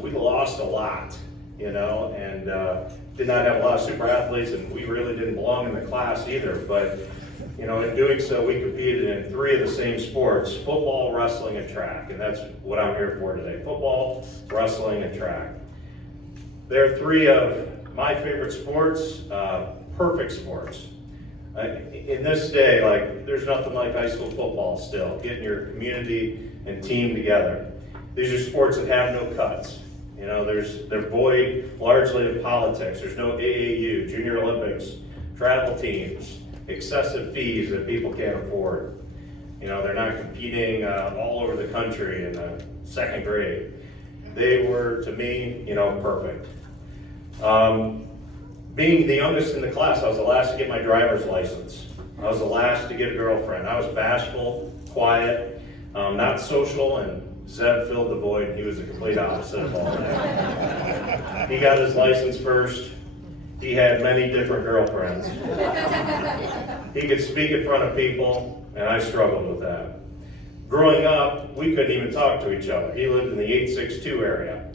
We lost a lot, and did not have a lot of super athletes, and we really didn't belong in the class either. But, in doing so, we competed in 3 of the same sports: football, wrestling, and track. And that's what I'm here for today: football, wrestling, and track. They're 3 of my favorite sports, perfect sports. In this day, there's nothing like high school football still, getting your community and team together. These are sports that have no cuts. They're void largely of politics. There's no AAU, Junior Olympics, travel teams, excessive fees that people can't afford. They're not competing all over the country in the 2nd grade. They were, to me, perfect. Being the youngest in the class, I was the last to get my driver's license. I was the last to get a girlfriend. I was bashful, quiet, not social, and Zeb filled the void, and he was the complete opposite of all that. He got his license first. He had many different girlfriends. He could speak in front of people, and I struggled with that. Growing up, we couldn't even talk to each other. He lived in the 862 area.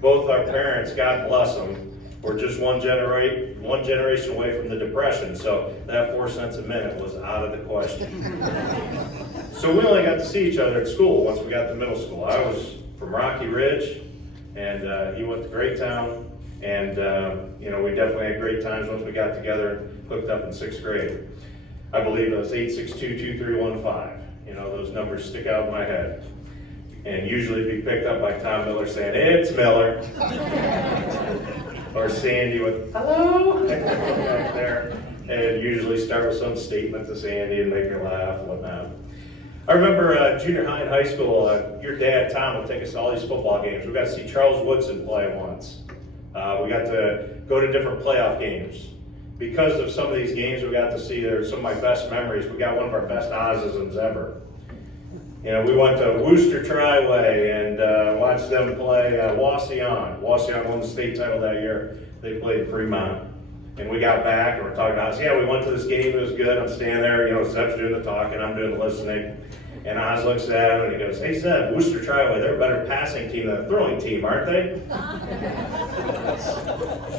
Both our parents, God bless them, We're just one generation away from the Depression, so that 4 cents a minute was out of the question. So we only got to see each other at school once we got to middle school. I was from Rocky Ridge, and he went to Greytown, and we definitely had great times once we got together and hooked up in 6th grade. I believe it was 8622315. Those numbers stick out in my head. And usually be picked up by Tom Miller saying, "It's Miller." Or Sandy with, "Hello," back there. And usually start with some statement to Sandy and make her laugh and whatnot. I remember junior high and high school, your dad, Tom, would take us to all these football games. We got to see Charles Woodson play once. We got to go to different playoff games. Because of some of these games we got to see, they're some of my best memories. We got one of our best Ozisms ever. We went to Worcester Triway and watched them play Wauseon. Wauseon won the state title that year. They played Fremont. And we got back and we're talking about, we went to this game, it was good. I'm standing there, Zeb's doing the talking, I'm doing the listening. And Oz looks at him and he goes, "Hey Zeb, Worcester Triway, they're a better passing team than a throwing team, aren't they?"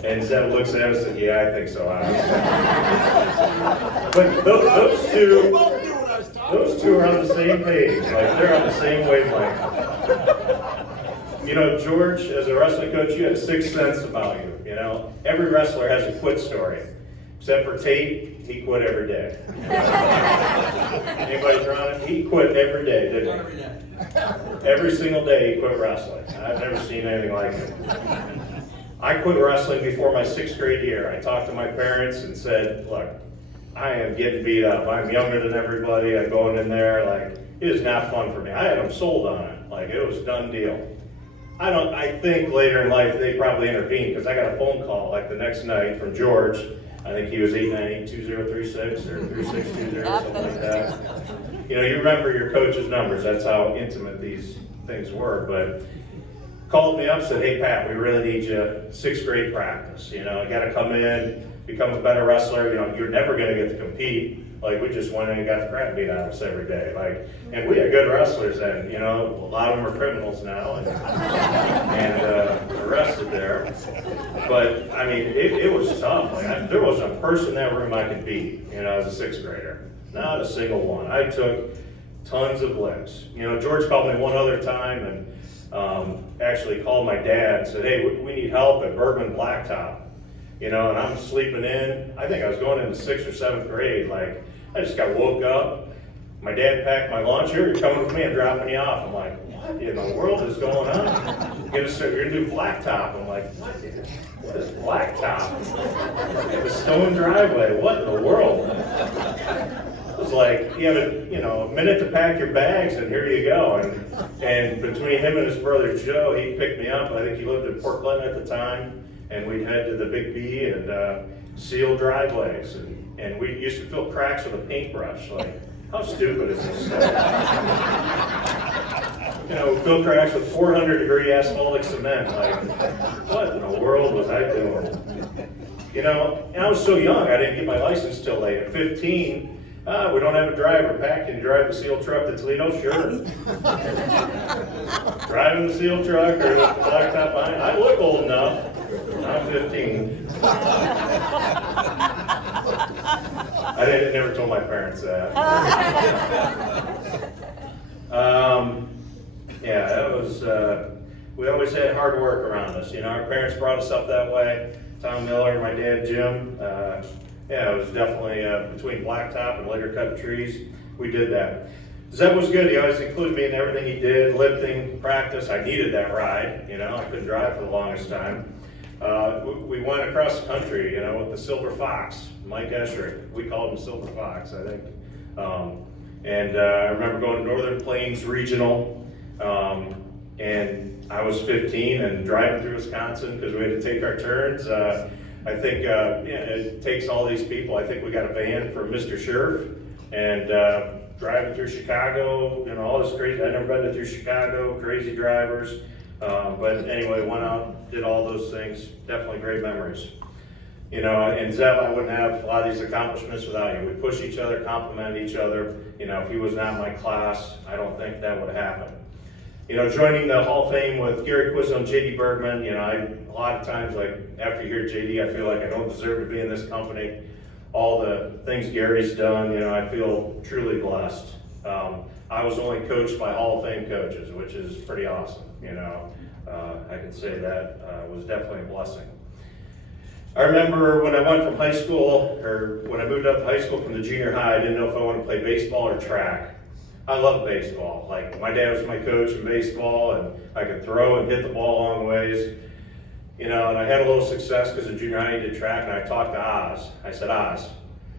And Zeb looks at him and says, "Yeah, I think so, Oz." But those two are on the same page, like they're on the same wavelength. George, as a wrestling coach, you had a sixth sense about you. Every wrestler has a quit story, except for Tate. He quit every day. Anybody's around it? He quit every day, didn't he? Every single day he quit wrestling. I've never seen anything like it. I quit wrestling before my 6th grade year. I talked to my parents and said, "Look, I am getting beat up. I'm younger than everybody. I'm going in there. It is not fun for me." I had them sold on it. It was done deal. I think later in life they probably intervened because I got a phone call the next night from George. I think he was 898-2036 or 3620, something like that. You remember your coach's numbers. That's how intimate these things were. But called me up, said, "Hey Pat, we really need you 6th grade practice. You got to come in, become a better wrestler. You're never going to get to compete. We just went in and got the crap beat out of us every day. And we had good wrestlers then. A lot of them are criminals now and arrested there. But it was tough. There was a person in that room I could beat. As a 6th grader, not a single one. I took tons of licks. George called me one other time and actually called my dad and said, "Hey, we need help at Birdman Blacktop." And I'm sleeping in. I think I was going into 6th or 7th grade. I just got woke up. My dad packed my lunch. "Here, you're coming with me. I'm dropping you off." I'm like, "What in the world is going on?" You're gonna do blacktop. I'm like, "What is blacktop?" The stone driveway. What in the world? It was you have a minute to pack your bags, and here you go. And between him and his brother Joe, he picked me up. I think he lived in Port Clinton at the time. And we'd head to the Big B and seal driveways. And we used to fill cracks with a paintbrush. How stupid is this stuff? We fill cracks with 400-degree asphaltic cement. What in the world was I doing? And I was so young, I didn't get my license till late. At 15, we don't have a driver. Pat, can you drive the seal truck to Toledo? Sure. Driving the seal truck or the blacktop behind. I look old enough. I'm 15. I never told my parents that. That was, we always had hard work around us. Our parents brought us up that way. Tom Miller, my dad, Jim. It was definitely between blacktop and later cut trees. We did that. Zeb was good. He always included me in everything he did, lifting, practice. I needed that ride. I couldn't drive for the longest time. We went across the country, with the Silver Fox, Mike Escherick. We called him Silver Fox, I think. I remember going to Northern Plains Regional, and I was 15 and driving through Wisconsin because we had to take our turns. I think it takes all these people. I think we got a van for Mr. Scherf, and driving through Chicago, all this crazy. I'd never been through Chicago, crazy drivers. But anyway, went out, did all those things. Definitely great memories. And Zeb, I wouldn't have a lot of these accomplishments without you. We push each other, compliment each other. If he was not in my class, I don't think that would happen. joining the Hall of Fame with Gary Quizno and JD Birdman, a lot of times, like, after you hear JD, I feel like I don't deserve to be in this company. All the things Gary's done, I feel truly blessed. I was only coached by Hall of Fame coaches, which is pretty awesome, I can say that was definitely a blessing. I remember when I went from high school, or when I moved up to high school from the junior high, I didn't know if I wanted to play baseball or track. I love baseball. Like, my dad was my coach in baseball, and I could throw and hit the ball long ways. And I had a little success because in junior high I did track, and I talked to Oz. I said, Oz,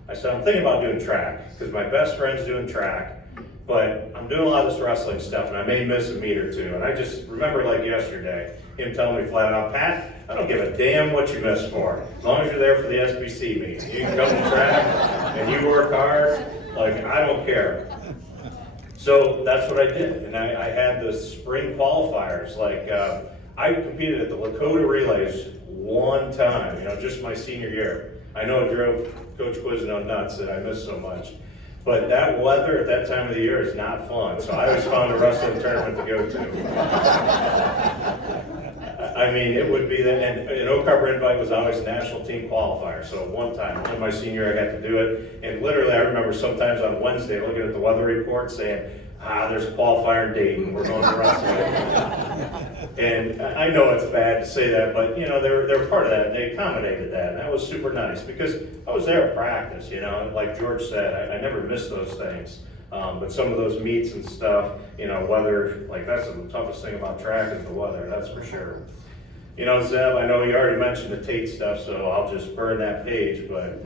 I'm thinking about doing track, because my best friend's doing track, but I'm doing a lot of this wrestling stuff, and I may miss a meet or two. And I just remember, like yesterday, him telling me flat out, Pat, I don't give a damn what you miss for, as long as you're there for the SBC meet. You can come to track, and you work hard, like, I don't care. So that's what I did, and I had the spring qualifiers. Like, I competed at the Lakota Relays one time, just my senior year. I know it drove Coach Quizno nuts that I missed so much, but that weather at that time of the year is not fun, so I always found a wrestling tournament to go to. I mean, it would be that, and an Oak Harbor invite was always a national team qualifier, so one time, in my senior year, I got to do it, and literally, I remember sometimes on Wednesday, looking at the weather report, saying, there's a qualifier in Dayton, we're going to wrestling. And I know it's bad to say that, but, they're part of that, and they accommodated that, and that was super nice, because I was there at practice, like George said, I never missed those things. But some of those meets and stuff, weather, like, that's the toughest thing about track is the weather, that's for sure. Zeb, I know you already mentioned the Tate stuff, so I'll just burn that page, but,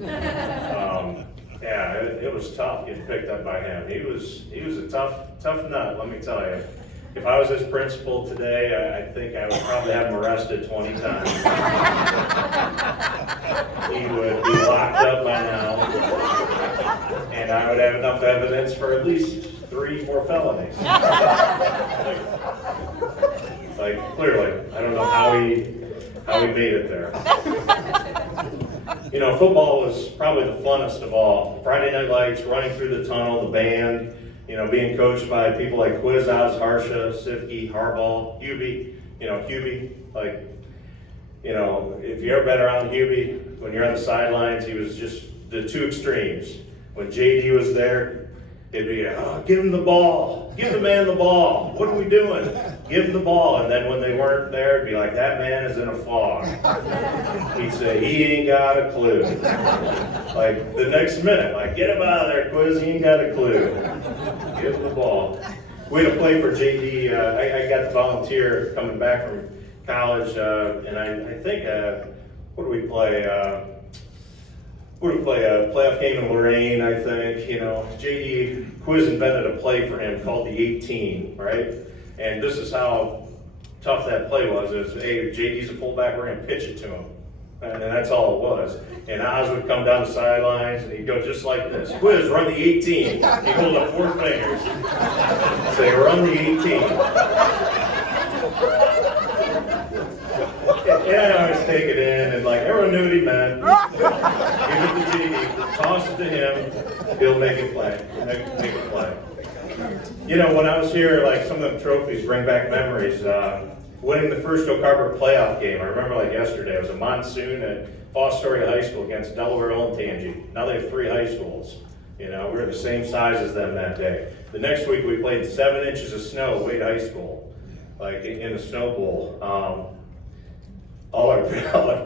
yeah, it was tough getting picked up by him. He was a tough nut, let me tell you. If I was his principal today, I think I would probably have him arrested 20 times. He would be locked up by now, and I would have enough evidence for at least 3-4 felonies. Like, clearly, I don't know how he made it there. Football was probably the funnest of all. Friday Night Lights, running through the tunnel, the band, being coached by people like Quiz, Oz, Harsha, Sifke, Harbaugh, Hubie, Hubie, like, if you ever been around Hubie, when you're on the sidelines, he was just the two extremes. When JD was there, it'd be, give him the ball, give the man the ball, what are we doing? Give him the ball, and then when they weren't there, it'd be like, that man is in a fog. He'd say, he ain't got a clue. Like, the next minute, like, get him out of there, Quiz, he ain't got a clue. Give him the ball. We had to play for JD, I got to volunteer coming back from college, and I think, what do we play? A playoff game in Lorraine, I think. JD Quiz invented a play for him called the 18, right? And this is how tough that play was. It was, hey, JD's a fullback, we're going to pitch it to him. And that's all it was. And Oz would come down the sidelines, and he'd go just like this. Quiz, run the 18. He'd hold up 4 fingers. Say, run the 18. And I always take it in, and like, everyone knew what he meant. Give it to JD, toss it to him, he'll make it play. Make it play. When I was here, like, some of the trophies bring back memories. Winning the first Oak Harbor playoff game, I remember like yesterday, it was a monsoon at Fostoria High School against Delaware Olentangy. Now they have 3 high schools. We were the same size as them that day. The next week we played 7 inches of snow at Wade High School, like in the snow bowl. All our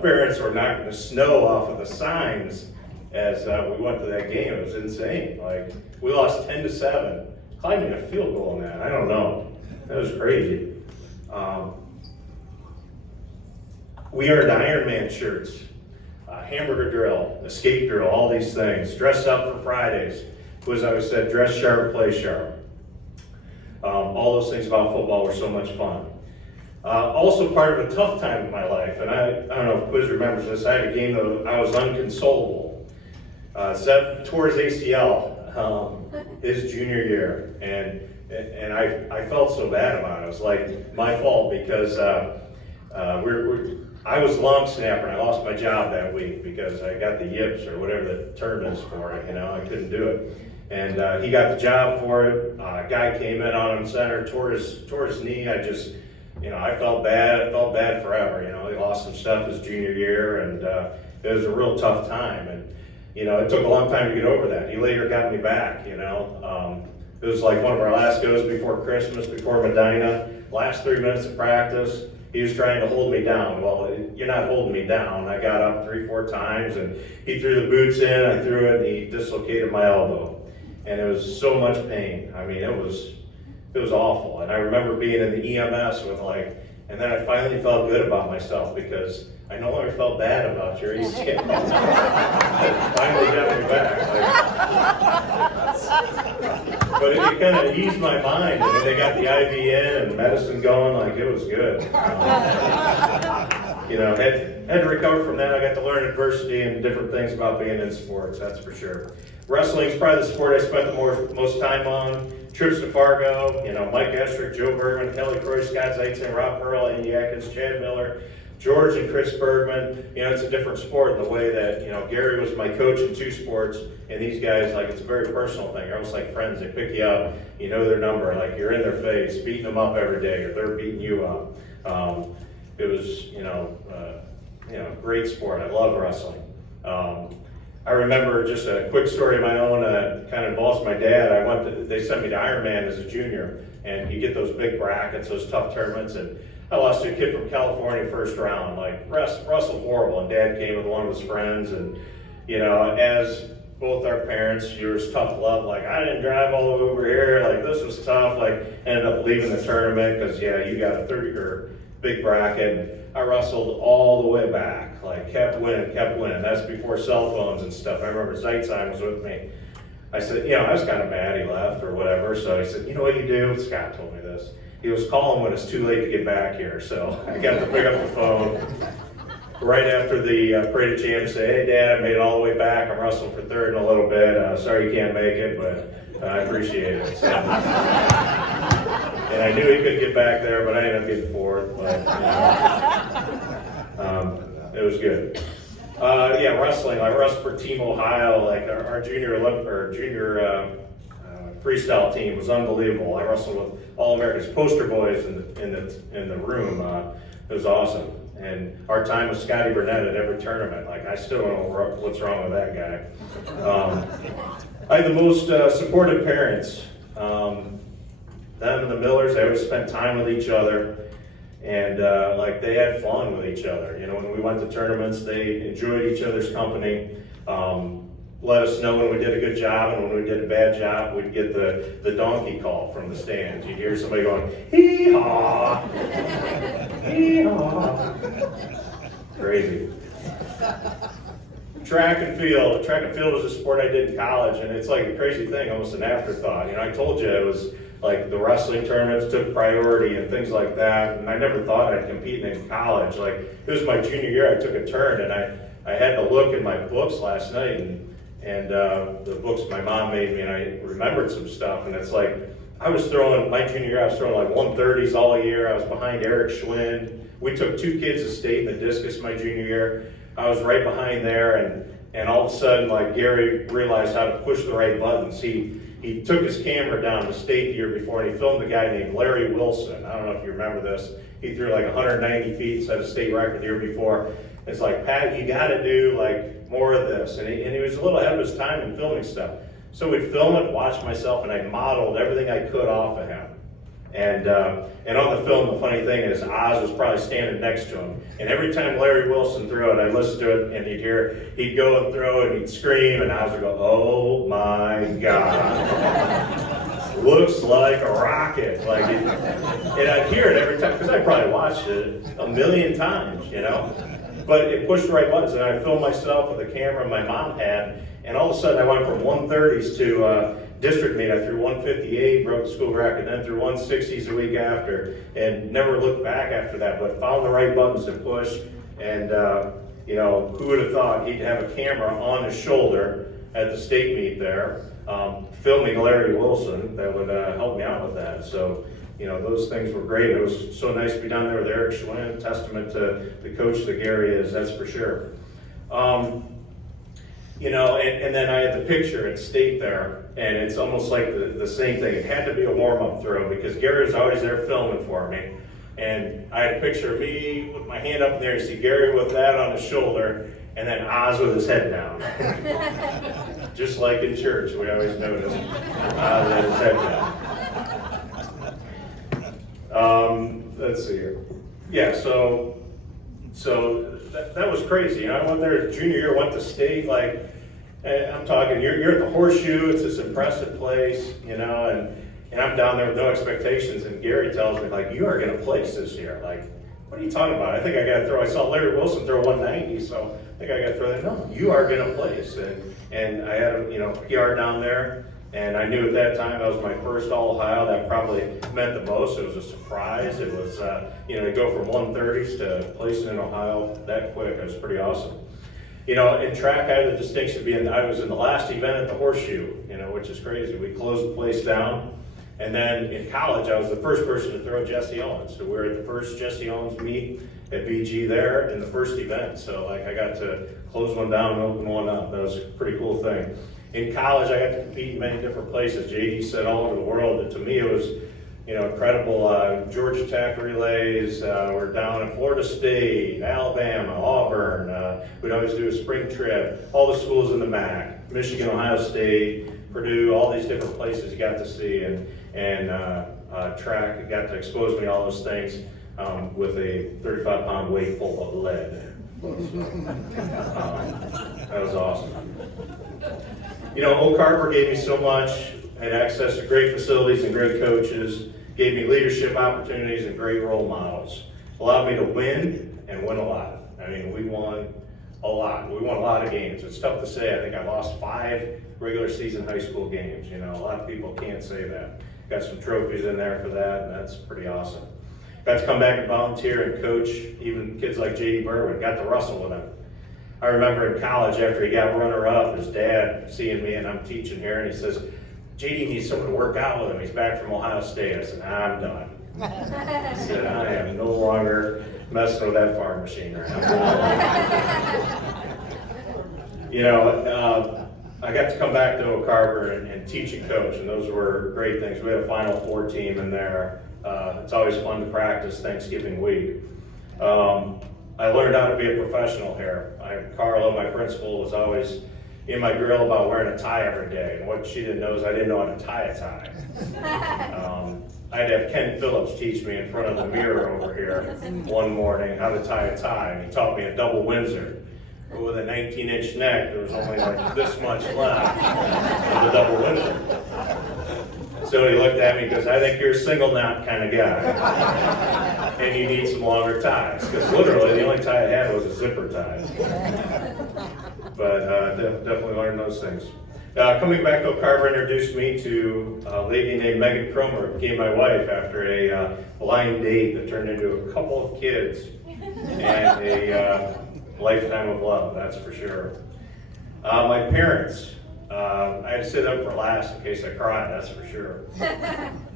parents were knocking the snow off of the signs as we went to that game. It was insane. Like, we lost 10-7. Clyde made a field goal in that. I don't know. That was crazy. We earned Ironman shirts, hamburger drill, escape drill, all these things. Dress up for Fridays. As I always said, dress sharp, play sharp. All those things about football were so much fun. Also part of a tough time in my life, and I don't know if Quiz remembers this, I had a game that I was unconsolable. Zeb tore his ACL his junior year, and I felt so bad about it. It was like my fault because I was long snapper and I lost my job that week because I got the yips or whatever the term is for it, I couldn't do it. And he got the job for it. A guy came in on him center, tore his knee. I felt bad. I felt bad forever. He lost some stuff his junior year, and it was a real tough time. And it took a long time to get over that. He later got me back. It was like one of our last goes before Christmas, before Medina. Last 3 minutes of practice, he was trying to hold me down. Well, you're not holding me down. I got up 3-4 times, and he threw the boots in. I threw it, and he dislocated my elbow. And it was so much pain. I mean, it was awful. And I remember being in the EMS with and then I finally felt good about myself because I no longer felt bad about your ACL. Finally got me back. But it kind of eased my mind. I mean, they got the IV in and medicine going, it was good. Had to recover from that. I got to learn adversity and different things about being in sports, that's for sure. Wrestling's probably the sport I spent the most time on. Trips to Fargo, Mike Estrick, Joe Birdman, Kelly Croy, Scott Zeitzen, Rob Pearl, Andy Atkins, Chad Miller, George and Chris Birdman. It's a different sport in the way that, Gary was my coach in 2 sports, and these guys, it's a very personal thing. They're almost like friends. They pick you up, you know their number, you're in their face, beating them up every day, or they're beating you up. It was, great sport. I love wrestling. I remember just a quick story of my own, kind of involves my dad. They sent me to Ironman as a junior, and you get those big brackets, those tough tournaments, and I lost to a kid from California first round, wrestled horrible, and Dad came with one of his friends, and, as both our parents, yours tough love, I didn't drive all the way over here, this was tough, ended up leaving the tournament, because, you got a 30 or big bracket. I wrestled all the way back, kept winning. That's before cell phones and stuff. I remember Zeitzen was with me. I said, I was kind of mad he left or whatever. So he said, you know what you do? Scott told me this. He was calling when it's too late to get back here. So I got to pick up the phone right after the Parade of Champions, say, hey, Dad, I made it all the way back. I'm wrestling for third in a little bit. Sorry you can't make it, but I appreciate it. So, and I knew he couldn't get back there, but I ended up getting fourth. But, it was good. Wrestling. I wrestled for Team Ohio. Our junior freestyle team was unbelievable. I wrestled with all Americans, poster boys in the room. It was awesome. And our time with Scotty Burnett at every tournament. I still don't know what's wrong with that guy. I had the most supportive parents. Them and the Millers, they always spent time with each other, and they had fun with each other. When we went to tournaments, they enjoyed each other's company. Let us know when we did a good job, and when we did a bad job, we'd get the donkey call from the stands. You'd hear somebody going, hee-haw, hee-haw. Crazy. Track and field. Track and field was a sport I did in college, and it's a crazy thing, almost an afterthought. I told you it was the wrestling tournaments took priority and things like that, and I never thought I'd compete in college. It was my junior year, I took a turn, and I had to look in my books last night, and the books my mom made me, and I remembered some stuff, and it's I was throwing, my junior year, I was throwing 130s all year. I was behind Eric Schwind. We took 2 kids to state in the discus my junior year. I was right behind there, and all of a sudden, Gary realized how to push the right buttons. He took his camera down to state the year before, and he filmed a guy named Larry Wilson. I don't know if you remember this. He threw 190 feet and set a state record the year before. It's Pat, you got to do more of this. And he was a little ahead of his time in filming stuff. So we'd film it, watch myself, and I modeled everything I could off of him. And on the film, the funny thing is Oz was probably standing next to him. And every time Larry Wilson threw it, I'd listen to it, and he'd go and throw it, and he'd scream, and Oz would go, oh my God. Looks like a rocket. And I'd hear it every time, because I probably watched it a million times, But it pushed the right buttons, and I filmed myself with a camera my mom had, and all of a sudden I went from 130s to district meet. I threw 158, broke the school record, then threw 160s a week after, and never looked back after that, but found the right buttons to push. And who would have thought he'd have a camera on his shoulder at the state meet there, filming Larry Wilson that would help me out with that. So those things were great. It was so nice to be down there with Eric Schwinn, testament to the coach that Gary is, that's for sure. You know, and then I had the picture at state there, and it's almost like the same thing. It had to be a warm-up throw because Gary was always there filming for me. And I had a picture of me with my hand up in there. You see Gary with that on his shoulder, and then Oz with his head down. Just like in church, we always notice Oz with his head down. Let's see here. Yeah, so that was crazy. You know, I went there junior year, went to state, like, I'm talking, you're at the Horseshoe, it's this impressive place, you know, and I'm down there with no expectations, and Gary tells me, like, you are gonna place this year. Like, what are you talking about? I think I gotta throw, I saw Larry Wilson throw 190, so I think I gotta throw that. No, you are gonna place. And I had a, you know, PR down there, and I knew at that time that was my first All-Ohio. That probably meant the most. It was a surprise. It was, you know, to go from 130s to placing in Ohio that quick. It was pretty awesome. You know, in track, I had the distinction of being, I was in the last event at the Horseshoe, you know, which is crazy. We closed the place down. And then in college, I was the first person to throw Jesse Owens. So we were at the first Jesse Owens meet at BG there in the first event. So like I got to close one down and open one up. That was a pretty cool thing. In college, I got to compete in many different places. JD said all over the world. And to me, it was, you know, incredible. Georgia Tech relays. We're down in Florida State, Alabama, Auburn. We'd always do a spring trip. All the schools in the MAC, Michigan, Ohio State, Purdue, all these different places you got to see. And track got to expose me to all those things with a 35-pound weight full of lead. That was awesome. You know, Oak Harbor gave me so much. I had access to great facilities and great coaches, gave me leadership opportunities and great role models. Allowed me to win and win a lot. I mean, we won a lot. We won a lot of games. It's tough to say. I think I lost 5 regular season high school games. You know, a lot of people can't say that. Got some trophies in there for that, and that's pretty awesome. Got to come back and volunteer and coach even kids like J.D. Birdman. Got to wrestle with him. I remember in college after he got runner-up, his dad seeing me and I'm teaching here, and he says, J.D. needs someone to work out with him. He's back from Ohio State. I said, nah, I'm done. I said, I am no longer messing with that farm machine right now. You know, I got to come back to Oak Harbor and teach and coach, and those were great things. We had a Final Four team in there. It's always fun to practice Thanksgiving week. I learned how to be a professional here. Carla, my principal, was always in my grill about wearing a tie every day. And what she didn't know is I didn't know how to tie a tie. I'd have Ken Phillips teach me in front of the mirror over here one morning how to tie a tie. And he taught me a double Windsor. But with a 19-inch neck, there was only like this much left of the double Windsor. So he looked at me and goes, I think you're a single knot kind of guy. And you need some longer ties. Because literally the only tie I had was a zipper tie. But definitely learned those things. Coming back to Oak Harbor introduced me to a lady named Megan Cromer, who became my wife after a blind date that turned into a couple of kids and a lifetime of love, that's for sure. My parents, I had to sit up for last in case I cried, that's for sure.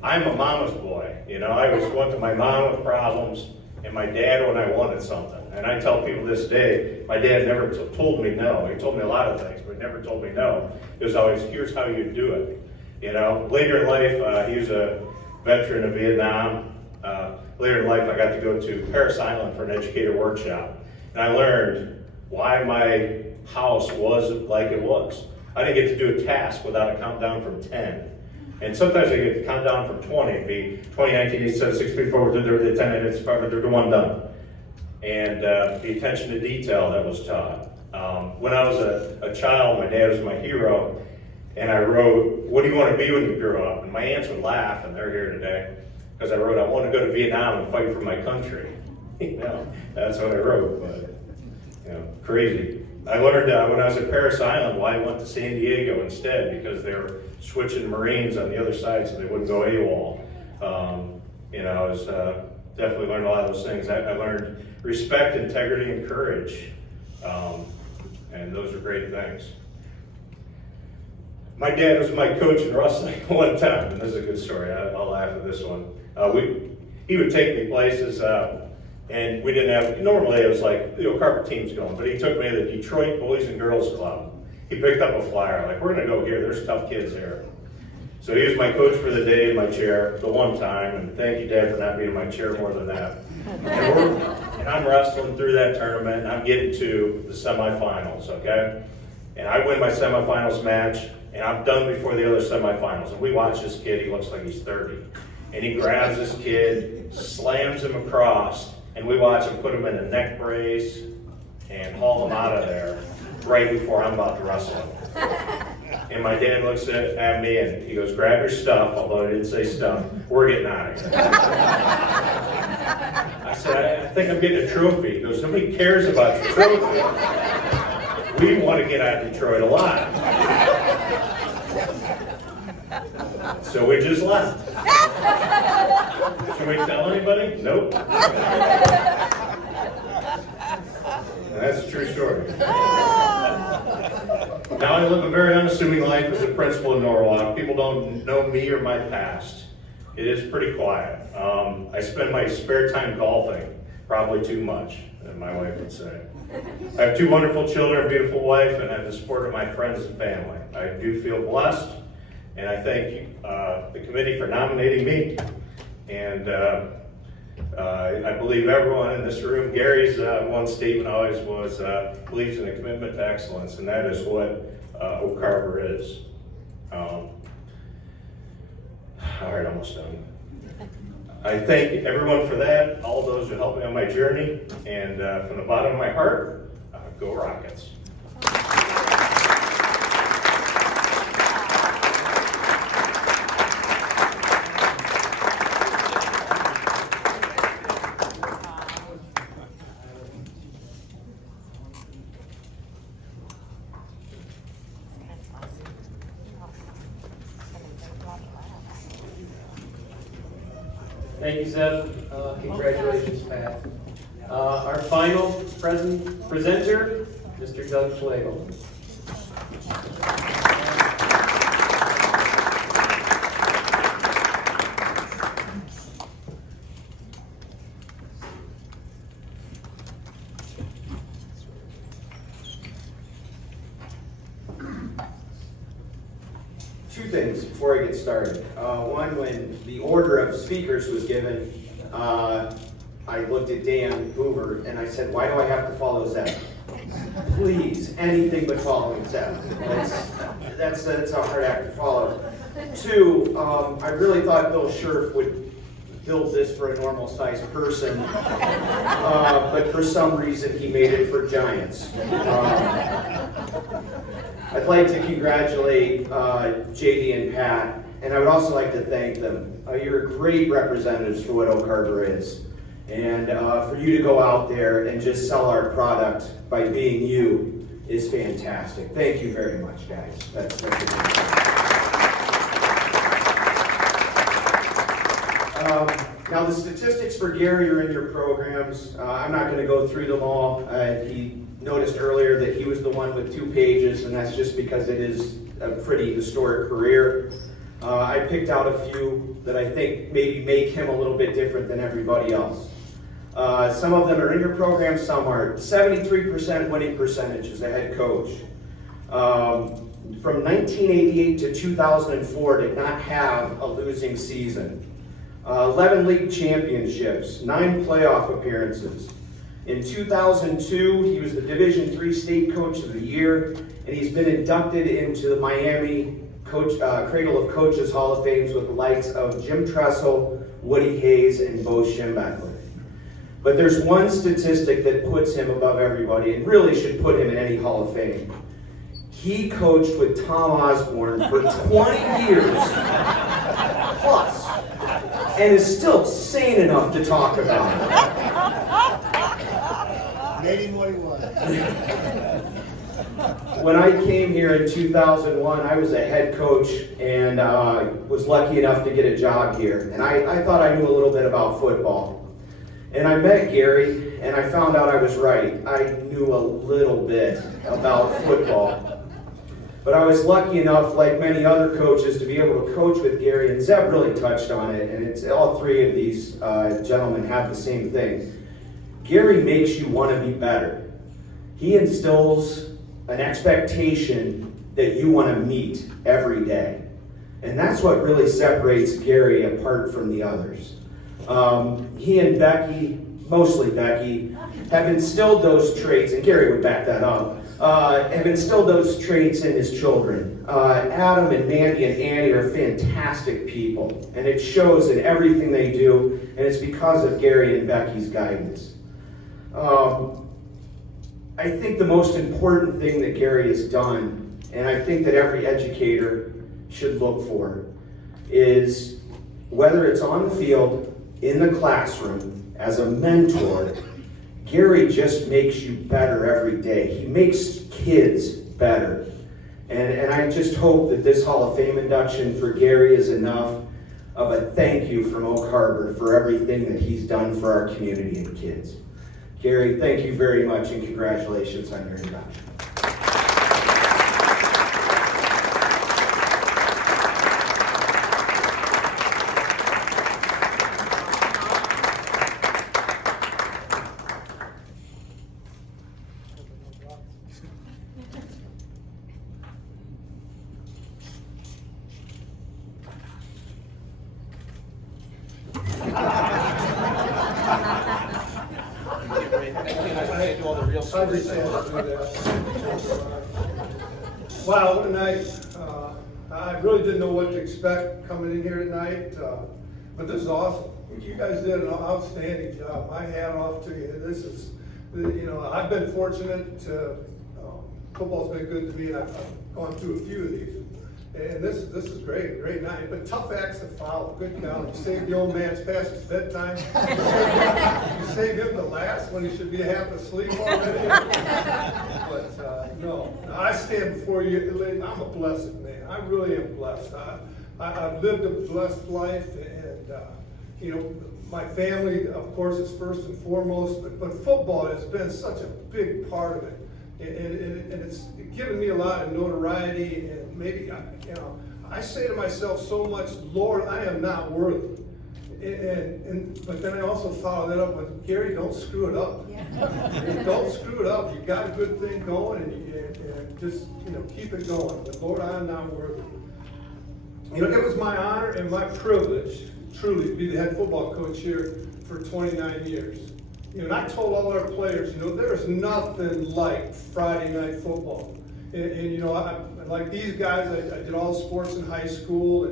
I'm a mama's boy, you know, I always went to my mom with problems and my dad when I wanted something. And I tell people this day, my dad never told me no. He told me a lot of things, but never told me no. It was always, here's how you do it. You know, later in life, he was a veteran of Vietnam. Later in life, I got to go to Paris Island for an educator workshop. And I learned why my house was like it was. I didn't get to do a task without a countdown from 10. And sometimes I get to count down from 20. It'd be 20, 19, 87, 6 feet forward, 10 minutes, 5, 1 done. And the attention to detail that was taught. When I was a child, my dad was my hero, and I wrote, what do you want to be when you grow up? And my aunts would laugh, and they're here today, because I wrote, I want to go to Vietnam and fight for my country. You know, that's what I wrote, but, you know, crazy. I learned when I was at Paris Island why I went to San Diego instead, because they were switching Marines on the other side so they wouldn't go AWOL. You know, I was definitely learned a lot of those things. I learned respect, integrity, and courage, and those are great things. My dad was my coach in wrestling one time, and this is a good story. I'll laugh at this one. He would take me places, and we didn't have, normally it was like, the Oak Harbor team's going, but he took me to the Detroit Boys and Girls Club. he picked up a flyer, like, we're gonna go here, there's tough kids here. So he was my coach for the day in my chair, the one time, and thank you, Dad, for not being in my chair more than that. And I'm wrestling through that tournament, and I'm getting to the semifinals, okay? And I win my semifinals match, and I'm done before the other semifinals. And we watch this kid, he looks like he's 30. And he grabs this kid, slams him across, and we watch him put him in a neck brace and haul him out of there right before I'm about to wrestle him. And my dad looks at me and he goes, grab your stuff, although I didn't say stuff, we're getting out of here. I said, I think I'm getting a trophy. He goes, nobody cares about your trophy. We want to get out of Detroit alive. So we just left. Should we tell anybody? Nope. And that's a true story. Now I live a very unassuming life as a principal in Norwalk. People don't know me or my past. It is pretty quiet. I spend my spare time golfing, probably too much, my wife would say. I have 2 wonderful children, a beautiful wife, and I have the support of my friends and family. I do feel blessed, and I thank the committee for nominating me. And I believe everyone in this room, Gary's one statement always was, believes in a commitment to excellence, and that is what Oak Harbor is. All right, almost done. I thank everyone for that, all those who helped me on my journey, and from the bottom of my heart, go Rockets. Thank you, Zeb. Congratulations, Pat. Our final presenter, Mr. Doug Slagel. Two things before I get started. One, when the order of speakers was given, I looked at Dan Hoover and I said, why do I have to follow Zeb? Please, anything but following Zeb. That's a hard act to follow. Two, I really thought Bill Scherf would build this for a normal sized person, but for some reason he made it for giants. I'd like to congratulate JD and Pat, and I would also like to thank them. You're great representatives for what Oak Harbor is. And for you to go out there and just sell our product by being you is fantastic. Thank you very much, guys. That's now the statistics for Gary are in your programs. I'm not going to go through them all. He noticed earlier that he was the one with 2 pages, and that's just because it is a pretty historic career. I picked out a few that I think maybe make him a little bit different than everybody else. Some of them are in your program, some aren't. 73% winning percentage as a head coach. From 1988 to 2004 did not have a losing season. 11 league championships, 9 playoff appearances. In 2002, he was the Division III State Coach of the Year, and he's been inducted into the Miami Cradle of Coaches Hall of Fame with the likes of Jim Tressel, Woody Hayes, and Bo Schembechler. But there's one statistic that puts him above everybody and really should put him in any Hall of Fame. He coached with Tom Osborne for 20 years plus, and is still sane enough to talk about it. Made him what he was. When I came here in 2001, I was a head coach and was lucky enough to get a job here. And I thought I knew a little bit about football. And I met Gary, and I found out I was right. I knew a little bit about football. But I was lucky enough, like many other coaches, to be able to coach with Gary, and Zeb really touched on it, and it's all 3 of these gentlemen have the same thing. Gary makes you want to be better. He instills an expectation that you want to meet every day. And that's what really separates Gary apart from the others. He and Becky, mostly Becky, have instilled those traits, and Gary would back that up, have instilled those traits in his children. Adam and Mandy and Annie are fantastic people, and it shows in everything they do, and it's because of Gary and Becky's guidance. I think the most important thing that Gary has done, and I think that every educator should look for, is whether it's on the field, in the classroom, as a mentor, Gary just makes you better every day. He makes kids better. And I just hope that this Hall of Fame induction for Gary is enough of a thank you from Oak Harbor for everything that he's done for our community and kids. Gary, thank you very much, and congratulations on your induction. Wow, tonight, I really didn't know what to expect coming in here tonight, but this is awesome. You guys did an outstanding job. My hat off to you. This is, I've been fortunate to, football's been good to me, and I've gone through a few of these. And this is great night, but tough acts to follow. Good golly, you saved the old man's past his bedtime. You saved him the last when he should be half asleep already. But no, I stand before you. I'm a blessed man. I really am blessed. I've lived a blessed life, and my family, of course, is first and foremost. But football has been such a big part of it. And it's given me a lot of notoriety, and maybe, I say to myself so much, Lord, I am not worthy. But then I also follow that up with, Gary, don't screw it up. Yeah. Don't screw it up. You got a good thing going, and just, keep it going. But Lord, I am not worthy. It was my honor and my privilege, truly, to be the head football coach here for 29 years. And I told all our players, there is nothing like Friday night football. And like these guys, I did all sports in high school,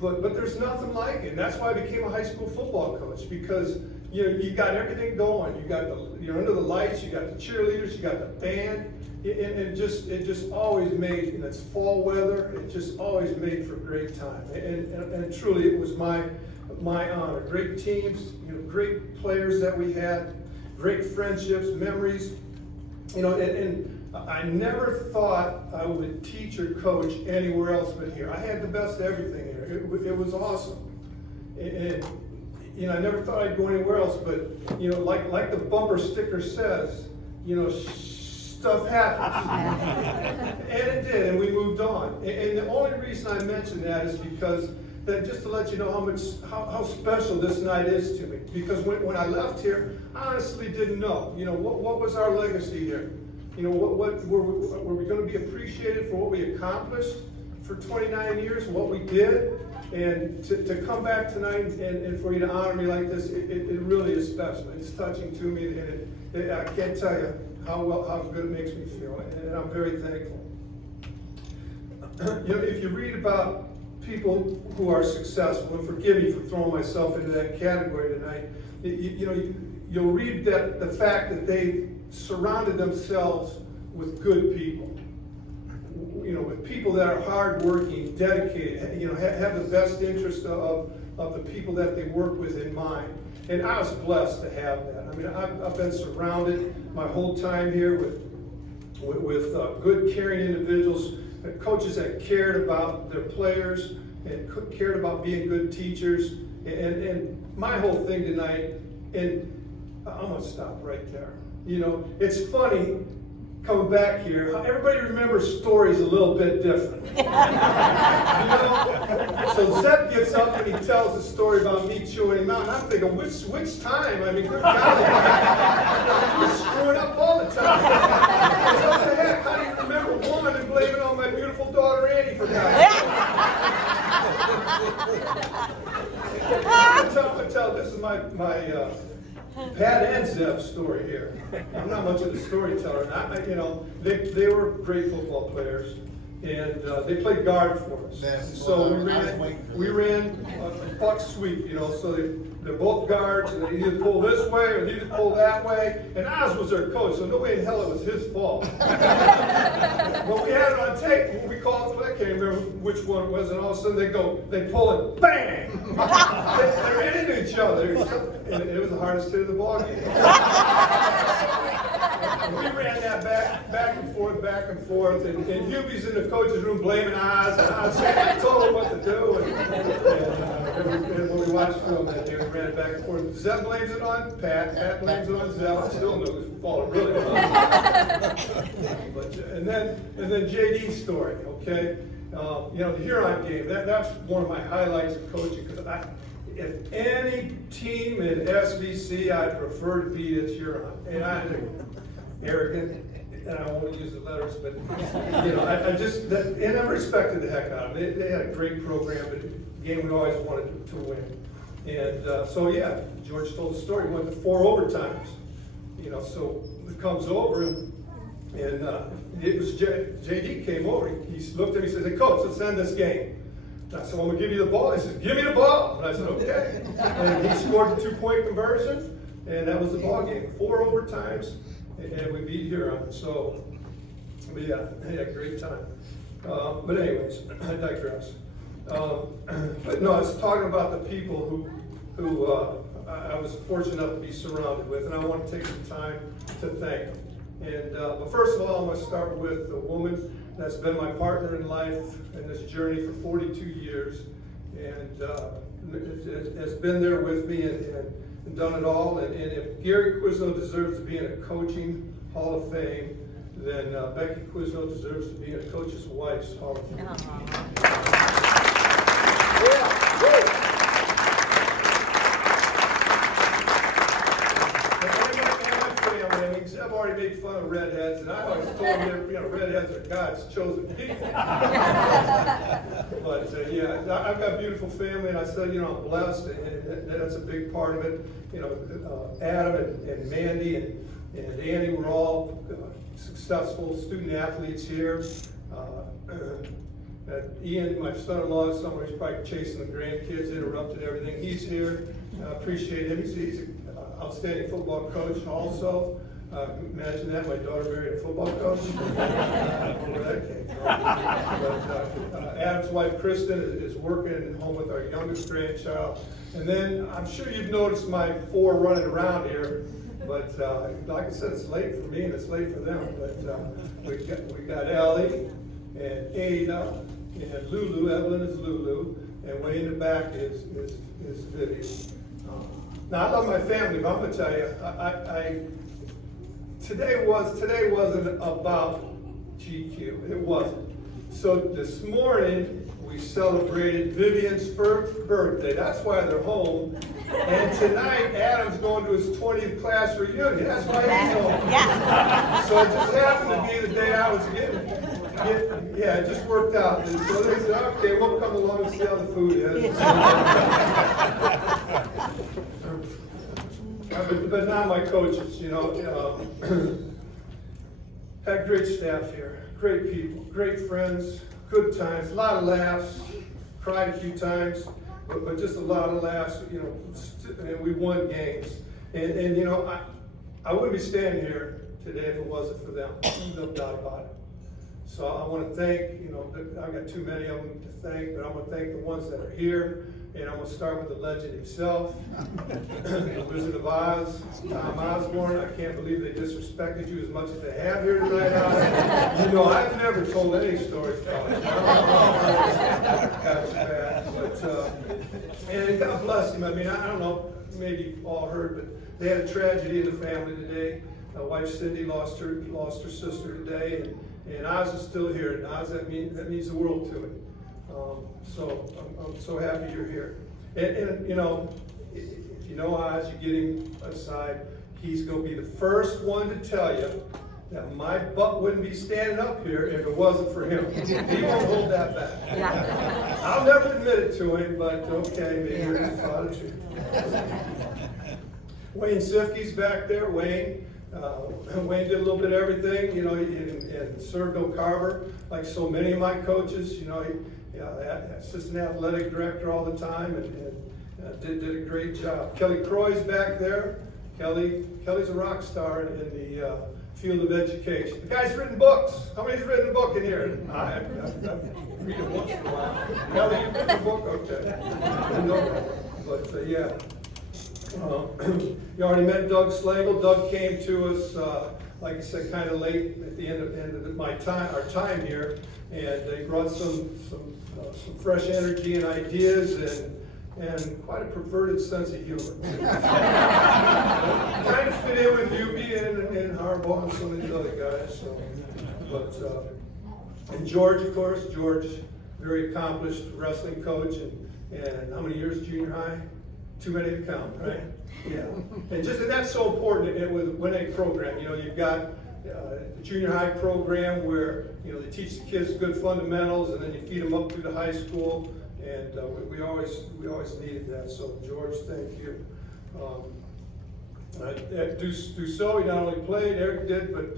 but there's nothing like it. And that's why I became a high school football coach, because you got everything going. You're under the lights, you got the cheerleaders, you got the band, and it just always made, and it's fall weather, it just always made for a great time. And truly, it was my honor. Great teams, great players that we had, great friendships, memories, and I never thought I would teach or coach anywhere else but here. I had the best of everything here. It was awesome. And I never thought I'd go anywhere else, but like the bumper sticker says, stuff happens. And it did, and we moved on. And the only reason I mention that is because that, just to let you know how special this night is to me. Because when I left here, I honestly didn't know. What was our legacy here? What were we going to be appreciated for what we accomplished for 29 years, what we did? And to come back tonight and for you to honor me like this, it really is special. It's touching to me, and I can't tell you how good it makes me feel, and I'm very thankful. If you read about people who are successful, and forgive me for throwing myself into that category tonight, you'll read that the fact that they surrounded themselves with good people, with people that are hardworking, dedicated, have the best interest of the people that they work with in mind. And I was blessed to have that. I mean, I've been surrounded my whole time here with good, caring individuals, coaches that cared about their players and cared about being good teachers. And my whole thing tonight, and I'm going to stop right there. It's funny, coming back here, everybody remembers stories a little bit different. You know? So Zeb gets up and he tells a story about me chewing him out, and I'm thinking, which time? I mean, good golly, he was screwing up all the time. What the heck? How do you remember one and blame it on my beautiful daughter Annie for that? I tell this is my Pat and Zeb story here. I'm not much of a storyteller. You know, they were great football players, and they played guard for us. So we ran a buck sweep. You know, so they're both guards, and they either pull this way or they either pull that way. And Oz was their coach, so no way in hell it was his fault. But we had it on tape. When we called it, I can't remember which one it was, and all of a sudden they pull it, bang! They ran into each other. And it was the hardest hit of the ball game. And we ran that back and forth, and Hubie's in the coach's room blaming Oz, and Oz saying, I told him what to do. And when we watched film that day, we ran it back and forth. Zeb blames it on Pat blames it on Zeb. I still know who's fault it really was. And then JD's story, okay? You know, the Huron game, that's one of my highlights of coaching, because if any team in SVC I'd prefer to beat, it's Huron. And I'm arrogant, and I won't use the letters, but you know, I respected the heck out of them. They had a great program, but a game we always wanted to win. And so yeah, George told the story. We went to 4 overtimes. You know, so it comes over and it was JD came over. He looked at me and said, "Hey coach, let's end this game." I said, "I'm gonna give you the ball." He said, "Give me the ball." And I said, "Okay." And he scored the 2-point conversion, and that was the ball game. 4 overtimes, and we beat Huron. So, yeah, I had a great time. But anyways, I digress. But no, I was talking about the people who I was fortunate enough to be surrounded with, and I want to take some time to thank them. And but first of all, I'm going to start with a woman that's been my partner in life in this journey for 42 years, and has been there with me and done it all. And if Gary Quizno deserves to be in a coaching Hall of Fame, then Becky Quizno deserves to be in a coach's wife's Hall of Fame. I've already made fun of redheads, and I always told them, you know, redheads are God's chosen people. But yeah, I've got a beautiful family, and I said, you know, I'm blessed, and that's a big part of it. You know, Adam and Mandy and Andy were all successful student athletes here. Ian, my son-in-law, somewhere he's probably chasing the grandkids, interrupted everything. He's here. I appreciate him. He's an outstanding football coach also. Imagine that, my daughter married a football coach. I don't know where that came from. But Adam's wife, Kristen, is working at home with our youngest grandchild. And then I'm sure you've noticed my 4 running around here. But like I said, it's late for me and it's late for them. But we got Ellie and Ada and Lulu. Evelyn is Lulu. And way in the back is Vivian. Now I love my family, but I'm going to tell you, Today wasn't about GQ. It wasn't. So this morning we celebrated Vivian's first birthday. That's why they're home. And tonight Adam's going to his 20th class reunion. That's why he's home. Yeah. So it just happened to be the day I was getting. Yeah, it just worked out. And so they said, okay, we'll come along and see how the food is. But not my coaches, you know. Had great staff here, great people, great friends, good times, a lot of laughs, cried a few times, but just a lot of laughs, you know, and we won games. And you know, I wouldn't be standing here today if it wasn't for them, no doubt about it. So I want to thank, you know, I've got too many of them to thank, but I'm going to thank the ones that are here. And I'm going to start with the legend himself, the Wizard of Oz, Tom Osborne. I can't believe they disrespected you as much as they have here tonight. You know, I've never told any stories about it. And God bless him. I mean, I don't know, maybe you've all heard, but they had a tragedy in the family today. My wife Cindy lost her sister today, and Oz is still here. And Oz, that means the world to me. So I'm so happy you're here. And you know, if you know Oz, you get him aside. He's going to be the first one to tell you that my butt wouldn't be standing up here if it wasn't for him. He won't hold that back. Yeah. I'll never admit it to him, but okay, maybe there's a lot of truth. Wayne Sifke's back there. Wayne did a little bit of everything, you know, and served Bill Carver, like so many of my coaches. You know, assistant athletic director all the time, and did a great job. Kelly Croy's back there. Kelly's a rock star in the field of education. The guy's written books. How many's written a book in here? I read it once in a while. Kelly, you've written a book? Okay. No, but yeah. You already met Doug Slagel. Doug came to us, like I said, kind of late at the end of our time here, and they brought some fresh energy and ideas and quite a perverted sense of humor. Trying to fit in with you and Harbaugh and some of these other guys. So, and George, of course, very accomplished wrestling coach, and how many years junior high? Too many to count, right? Yeah. And that's so important with winning program. You know, you've got the junior high program where, you know, they teach the kids good fundamentals, and then you feed them up through the high school. And we always needed that. So George, thank you. Dussault, he not only played, Eric did, but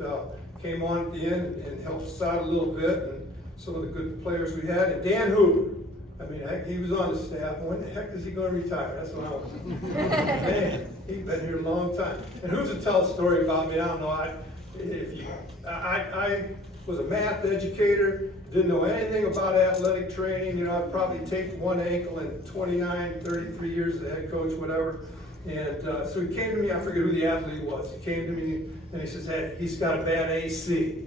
came on at the end and helped us out a little bit. And some of the good players we had. And Dan Hoover. I mean, he was on the staff. When the heck is he going to retire? That's what I was. Man, he's been here a long time. And who's to tell a story about me? I don't know. I was a math educator, didn't know anything about athletic training. You know, I probably taped one ankle in 33 years as a head coach, whatever. And so he came to me, I forget who the athlete was. He came to me and he says, hey, he's got a bad AC.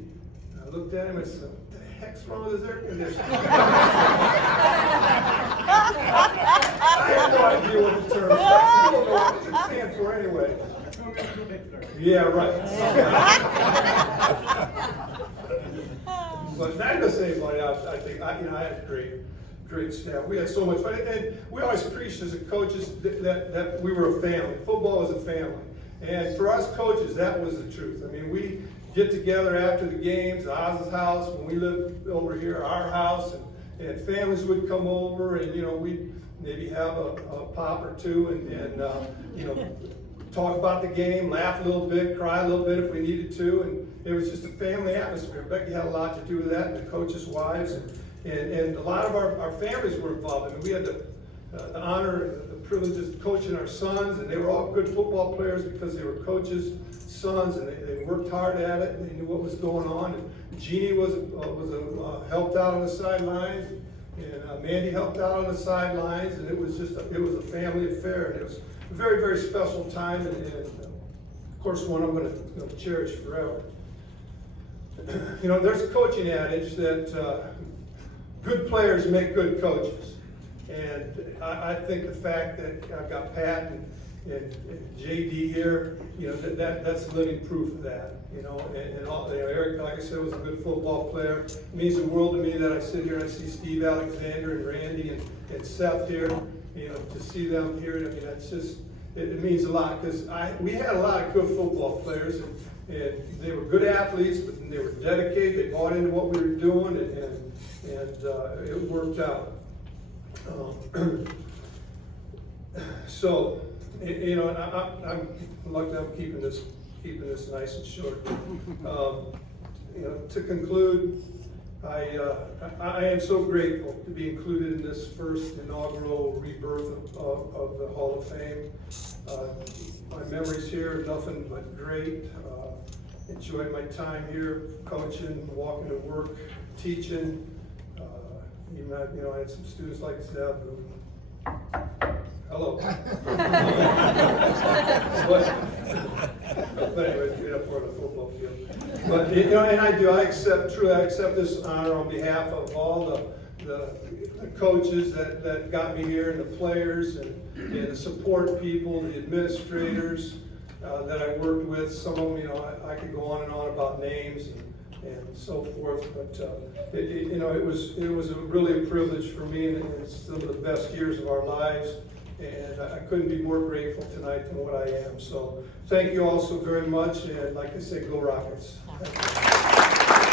And I looked at him and said, what the heck's wrong with his air conditioner? I have no idea what the term is. I don't know what it stands for anyway. Yeah, right. But that doesn't say money. I think I had a great staff. We had so much fun, and we always preached as coaches that we were a family. Football was a family, and for us coaches, that was the truth. I mean, we get together after the games, Oz's house, when we lived over here, our house, and families would come over, and you know, we'd maybe have a pop or two, and you know, talk about the game, laugh a little bit, cry a little bit if we needed to, and it was just a family atmosphere. Becky had a lot to do with that, and the coaches' wives, and a lot of our families were involved. I mean, we had the honor and the privilege of coaching our sons, and they were all good football players because they were coaches' sons, and they worked hard at it, and they knew what was going on. And Jeannie helped out on the sidelines, and Mandy helped out on the sidelines, and it was a family affair, and it was a very, very special time, and of course one I'm going to cherish forever. You know, there's a coaching adage that good players make good coaches, and I think the fact that I've got Pat and JD here, you know, that's living proof of that. You know, and all, you know, Eric, like I said, was a good football player. It means the world to me that I sit here and I see Steve Alexander and Randy and Seth here. You know, to see them here, I mean, that's just, it means a lot, because we had a lot of good football players, and they were good athletes, but they were dedicated. They bought into what we were doing, and it worked out. So, you know, I'm lucky I'm keeping this nice and short. You know, to conclude, I am so grateful to be included in this first inaugural rebirth of the Hall of Fame. My memories here are nothing but great. Enjoyed my time here, coaching, walking to work, teaching. Even I had some students like Zeb who, hello. But anyway, get up for the football field. But you know, and I accept this honor on behalf of all the coaches that got me here, and the players, and the support people, the administrators, that I worked with. Some of them, you know, I could go on and on about names and so forth, but you know, it was really a privilege for me, and it's some of the best years of our lives, and I couldn't be more grateful tonight than what I am. So thank you all so very much, and like I say, go Rockets. Thank you.